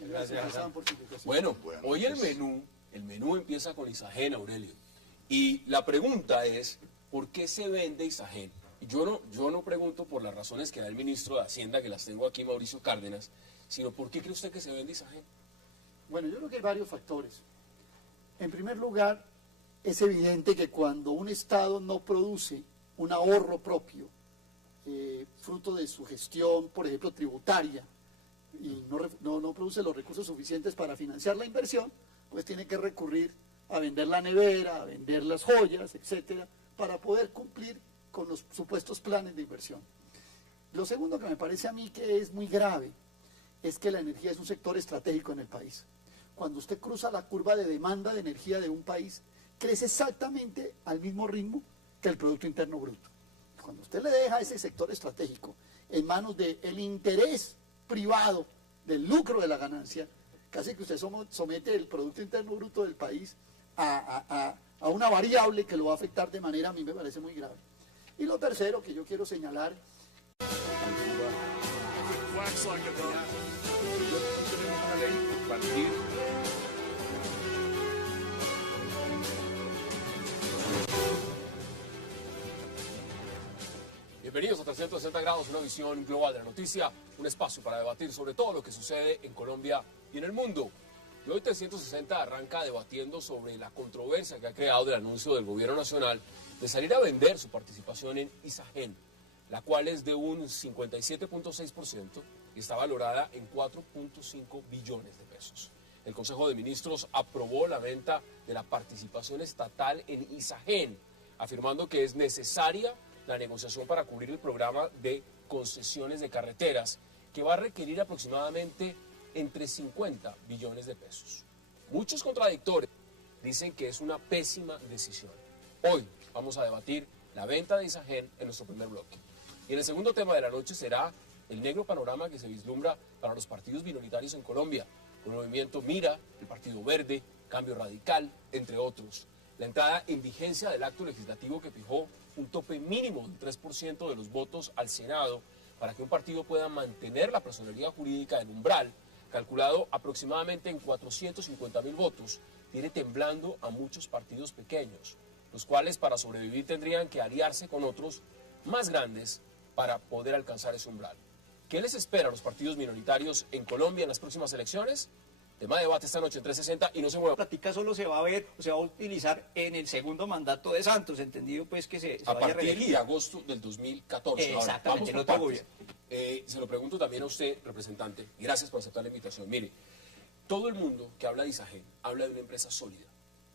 Gracias por su invitación. Bueno, Buenas hoy el noches. menú empieza con Isagen, Aurelio. Y la pregunta es, ¿por qué se vende Isagen? Yo no pregunto por las razones que da el ministro de Hacienda, que las tengo aquí, Mauricio Cárdenas, sino ¿por qué cree usted que se vende Isagen? Bueno, yo creo que hay varios factores. En primer lugar, es evidente que cuando un Estado no produce un ahorro propio, fruto de su gestión, por ejemplo, tributaria, y no produce los recursos suficientes para financiar la inversión, pues tiene que recurrir a vender la nevera, a vender las joyas, etcétera, para poder cumplir con los supuestos planes de inversión. Lo segundo que me parece a mí que es muy grave es que la energía es un sector estratégico en el país. Cuando usted cruza la curva de demanda de energía de un país, crece exactamente al mismo ritmo que el Producto Interno Bruto. Cuando usted le deja ese sector estratégico en manos del interés privado, del lucro de la ganancia, casi que usted somete el Producto Interno Bruto del país a una variable que lo va a afectar de manera, a mí me parece muy grave. Y lo tercero que yo quiero señalar... Bienvenidos a 360 grados, una visión global de la noticia, un espacio para debatir sobre todo lo que sucede en Colombia y en el mundo. Y hoy 360 arranca debatiendo sobre la controversia que ha creado el anuncio del gobierno nacional de salir a vender su participación en Isagen, la cual es de un 57.6% y está valorada en 4.5 billones de pesos. El Consejo de Ministros aprobó la venta de la participación estatal en Isagen, afirmando que es necesaria la negociación para cubrir el programa de concesiones de carreteras, que va a requerir aproximadamente entre 50 billones de pesos. Muchos contradictores dicen que es una pésima decisión. Hoy vamos a debatir la venta de Isagen en nuestro primer bloque. Y en el segundo tema de la noche será el negro panorama que se vislumbra para los partidos minoritarios en Colombia, con el movimiento Mira, el Partido Verde, Cambio Radical, entre otros. La entrada en vigencia del acto legislativo que fijó un tope mínimo del 3% de los votos al Senado para que un partido pueda mantener la personería jurídica del umbral, calculado aproximadamente en 450.000 votos, tiene temblando a muchos partidos pequeños, los cuales para sobrevivir tendrían que aliarse con otros más grandes para poder alcanzar ese umbral. ¿Qué les espera a los partidos minoritarios en Colombia en las próximas elecciones? Tema de debate esta noche en 360 y no se mueva. La práctica solo se va a ver, o se va a utilizar en el segundo mandato de Santos, entendido pues que se a vaya a partir de agosto del 2014. Exactamente, Ahora, vamos por partes. Se lo pregunto también a usted, representante, y gracias por aceptar la invitación. Mire, todo el mundo que habla de Isagen habla de una empresa sólida,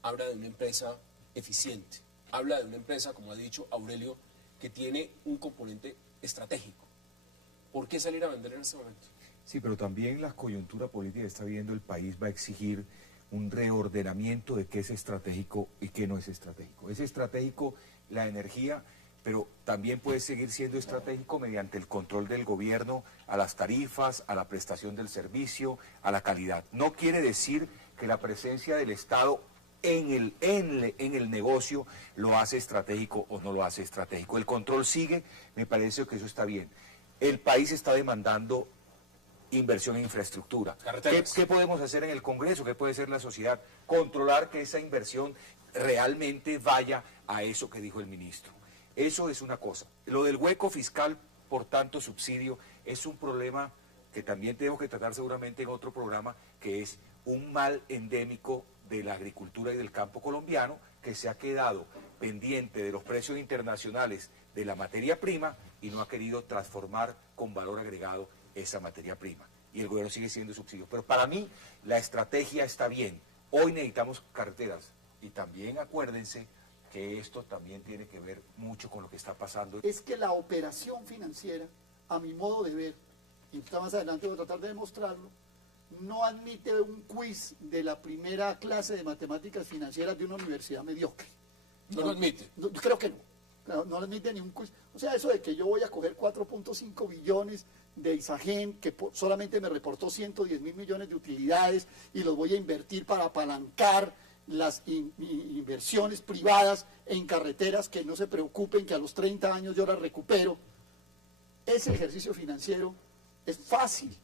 habla de una empresa eficiente, habla de una empresa, como ha dicho Aurelio, que tiene un componente estratégico. ¿Por qué salir a vender en este momento? Sí, pero también la coyuntura política que está viendo el país va a exigir un reordenamiento de qué es estratégico y qué no es estratégico. Es estratégico la energía, pero también puede seguir siendo estratégico mediante el control del gobierno a las tarifas, a la prestación del servicio, a la calidad. No quiere decir que la presencia del Estado en el negocio lo hace estratégico o no lo hace estratégico. El control sigue, me parece que eso está bien. El país está demandando inversión en infraestructura. ¿Qué podemos hacer en el Congreso? ¿Qué puede hacer la sociedad? Controlar que esa inversión realmente vaya a eso que dijo el ministro. Eso es una cosa. Lo del hueco fiscal, por tanto subsidio, es un problema que también tenemos que tratar seguramente en otro programa, que es un mal endémico de la agricultura y del campo colombiano, que se ha quedado pendiente de los precios internacionales de la materia prima y no ha querido transformar con valor agregado esa materia prima. Y el gobierno sigue siendo subsidio. Pero para mí la estrategia está bien. Hoy necesitamos carreteras. Y también acuérdense que esto también tiene que ver mucho con lo que está pasando. Es que la operación financiera, a mi modo de ver, y más adelante voy a tratar de demostrarlo, no admite un quiz de la primera clase de matemáticas financieras de una universidad mediocre. ¿No lo admite? Creo que no. No admite ni un quiz. O sea, eso de que yo voy a coger 4.5 billones de Isagen, que solamente me reportó 110.000 millones de utilidades y los voy a invertir para apalancar las inversiones privadas en carreteras, que no se preocupen que a los 30 años yo las recupero. Ese ejercicio financiero es fácil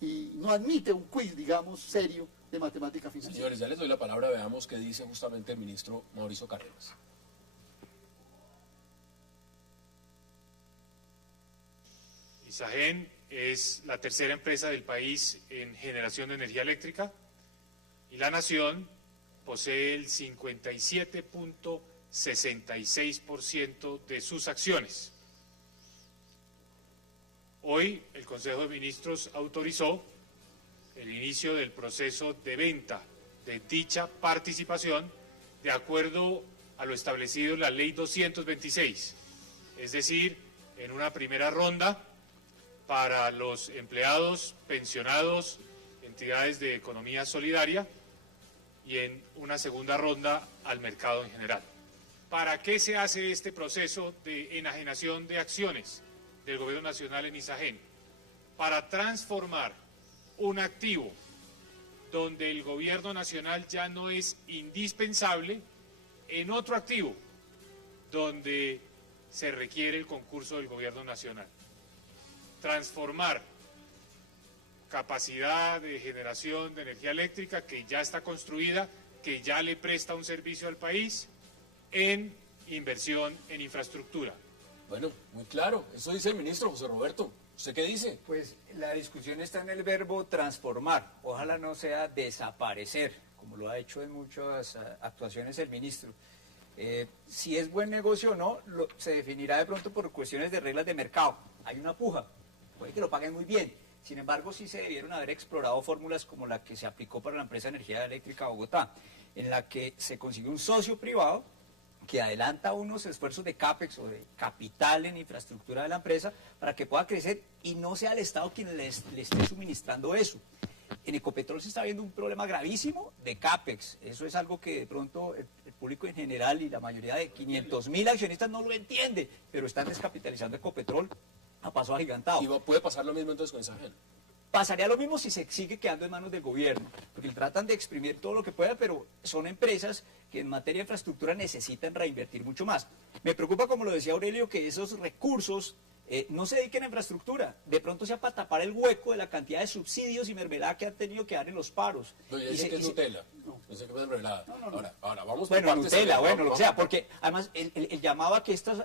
y no admite un quiz, digamos, serio de matemática financiera. Señores, ya les doy la palabra, veamos qué dice justamente el ministro Mauricio Cárdenas. Isagen es la tercera empresa del país en generación de energía eléctrica y la nación posee el 57.66% de sus acciones. Hoy el Consejo de Ministros autorizó el inicio del proceso de venta de dicha participación de acuerdo a lo establecido en la Ley 226, es decir, en una primera ronda para los empleados, pensionados, entidades de economía solidaria y en una segunda ronda al mercado en general. ¿Para qué se hace este proceso de enajenación de acciones del Gobierno Nacional en Isagen? Para transformar un activo donde el gobierno nacional ya no es indispensable, en otro activo, donde se requiere el concurso del gobierno nacional. Transformar capacidad de generación de energía eléctrica que ya está construida, que ya le presta un servicio al país, en inversión en infraestructura. Bueno, muy claro, eso dice el ministro José Roberto. ¿Usted qué dice? Pues la discusión está en el verbo transformar. Ojalá no sea desaparecer, como lo ha hecho en muchas actuaciones el ministro. Si es buen negocio o no, se definirá de pronto por cuestiones de reglas de mercado. Hay una puja, puede que lo paguen muy bien. Sin embargo, sí se debieron haber explorado fórmulas como la que se aplicó para la empresa de energía eléctrica Bogotá, en la que se consigue un socio privado que adelanta unos esfuerzos de CAPEX o de capital en infraestructura de la empresa para que pueda crecer y no sea el Estado quien le esté suministrando eso. En Ecopetrol se está viendo un problema gravísimo de CAPEX. Eso es algo que de pronto el público en general y la mayoría de 500.000 accionistas no lo entiende, pero están descapitalizando Ecopetrol a paso agigantado. ¿Y puede pasar lo mismo entonces con Isagen? Pasaría lo mismo si se sigue quedando en manos del gobierno, porque tratan de exprimir todo lo que puedan, pero son empresas que en materia de infraestructura necesitan reinvertir mucho más. Me preocupa, como lo decía Aurelio, que esos recursos no se dediquen a infraestructura, de pronto sea para tapar el hueco de la cantidad de subsidios y mermelada que han tenido que dar en los paros. No, yo sé que es Nutella, no sé qué es mermelada. No. Ahora vamos por Bueno, partes. Nutella, bueno, lo que sea, porque además el llamado a que esta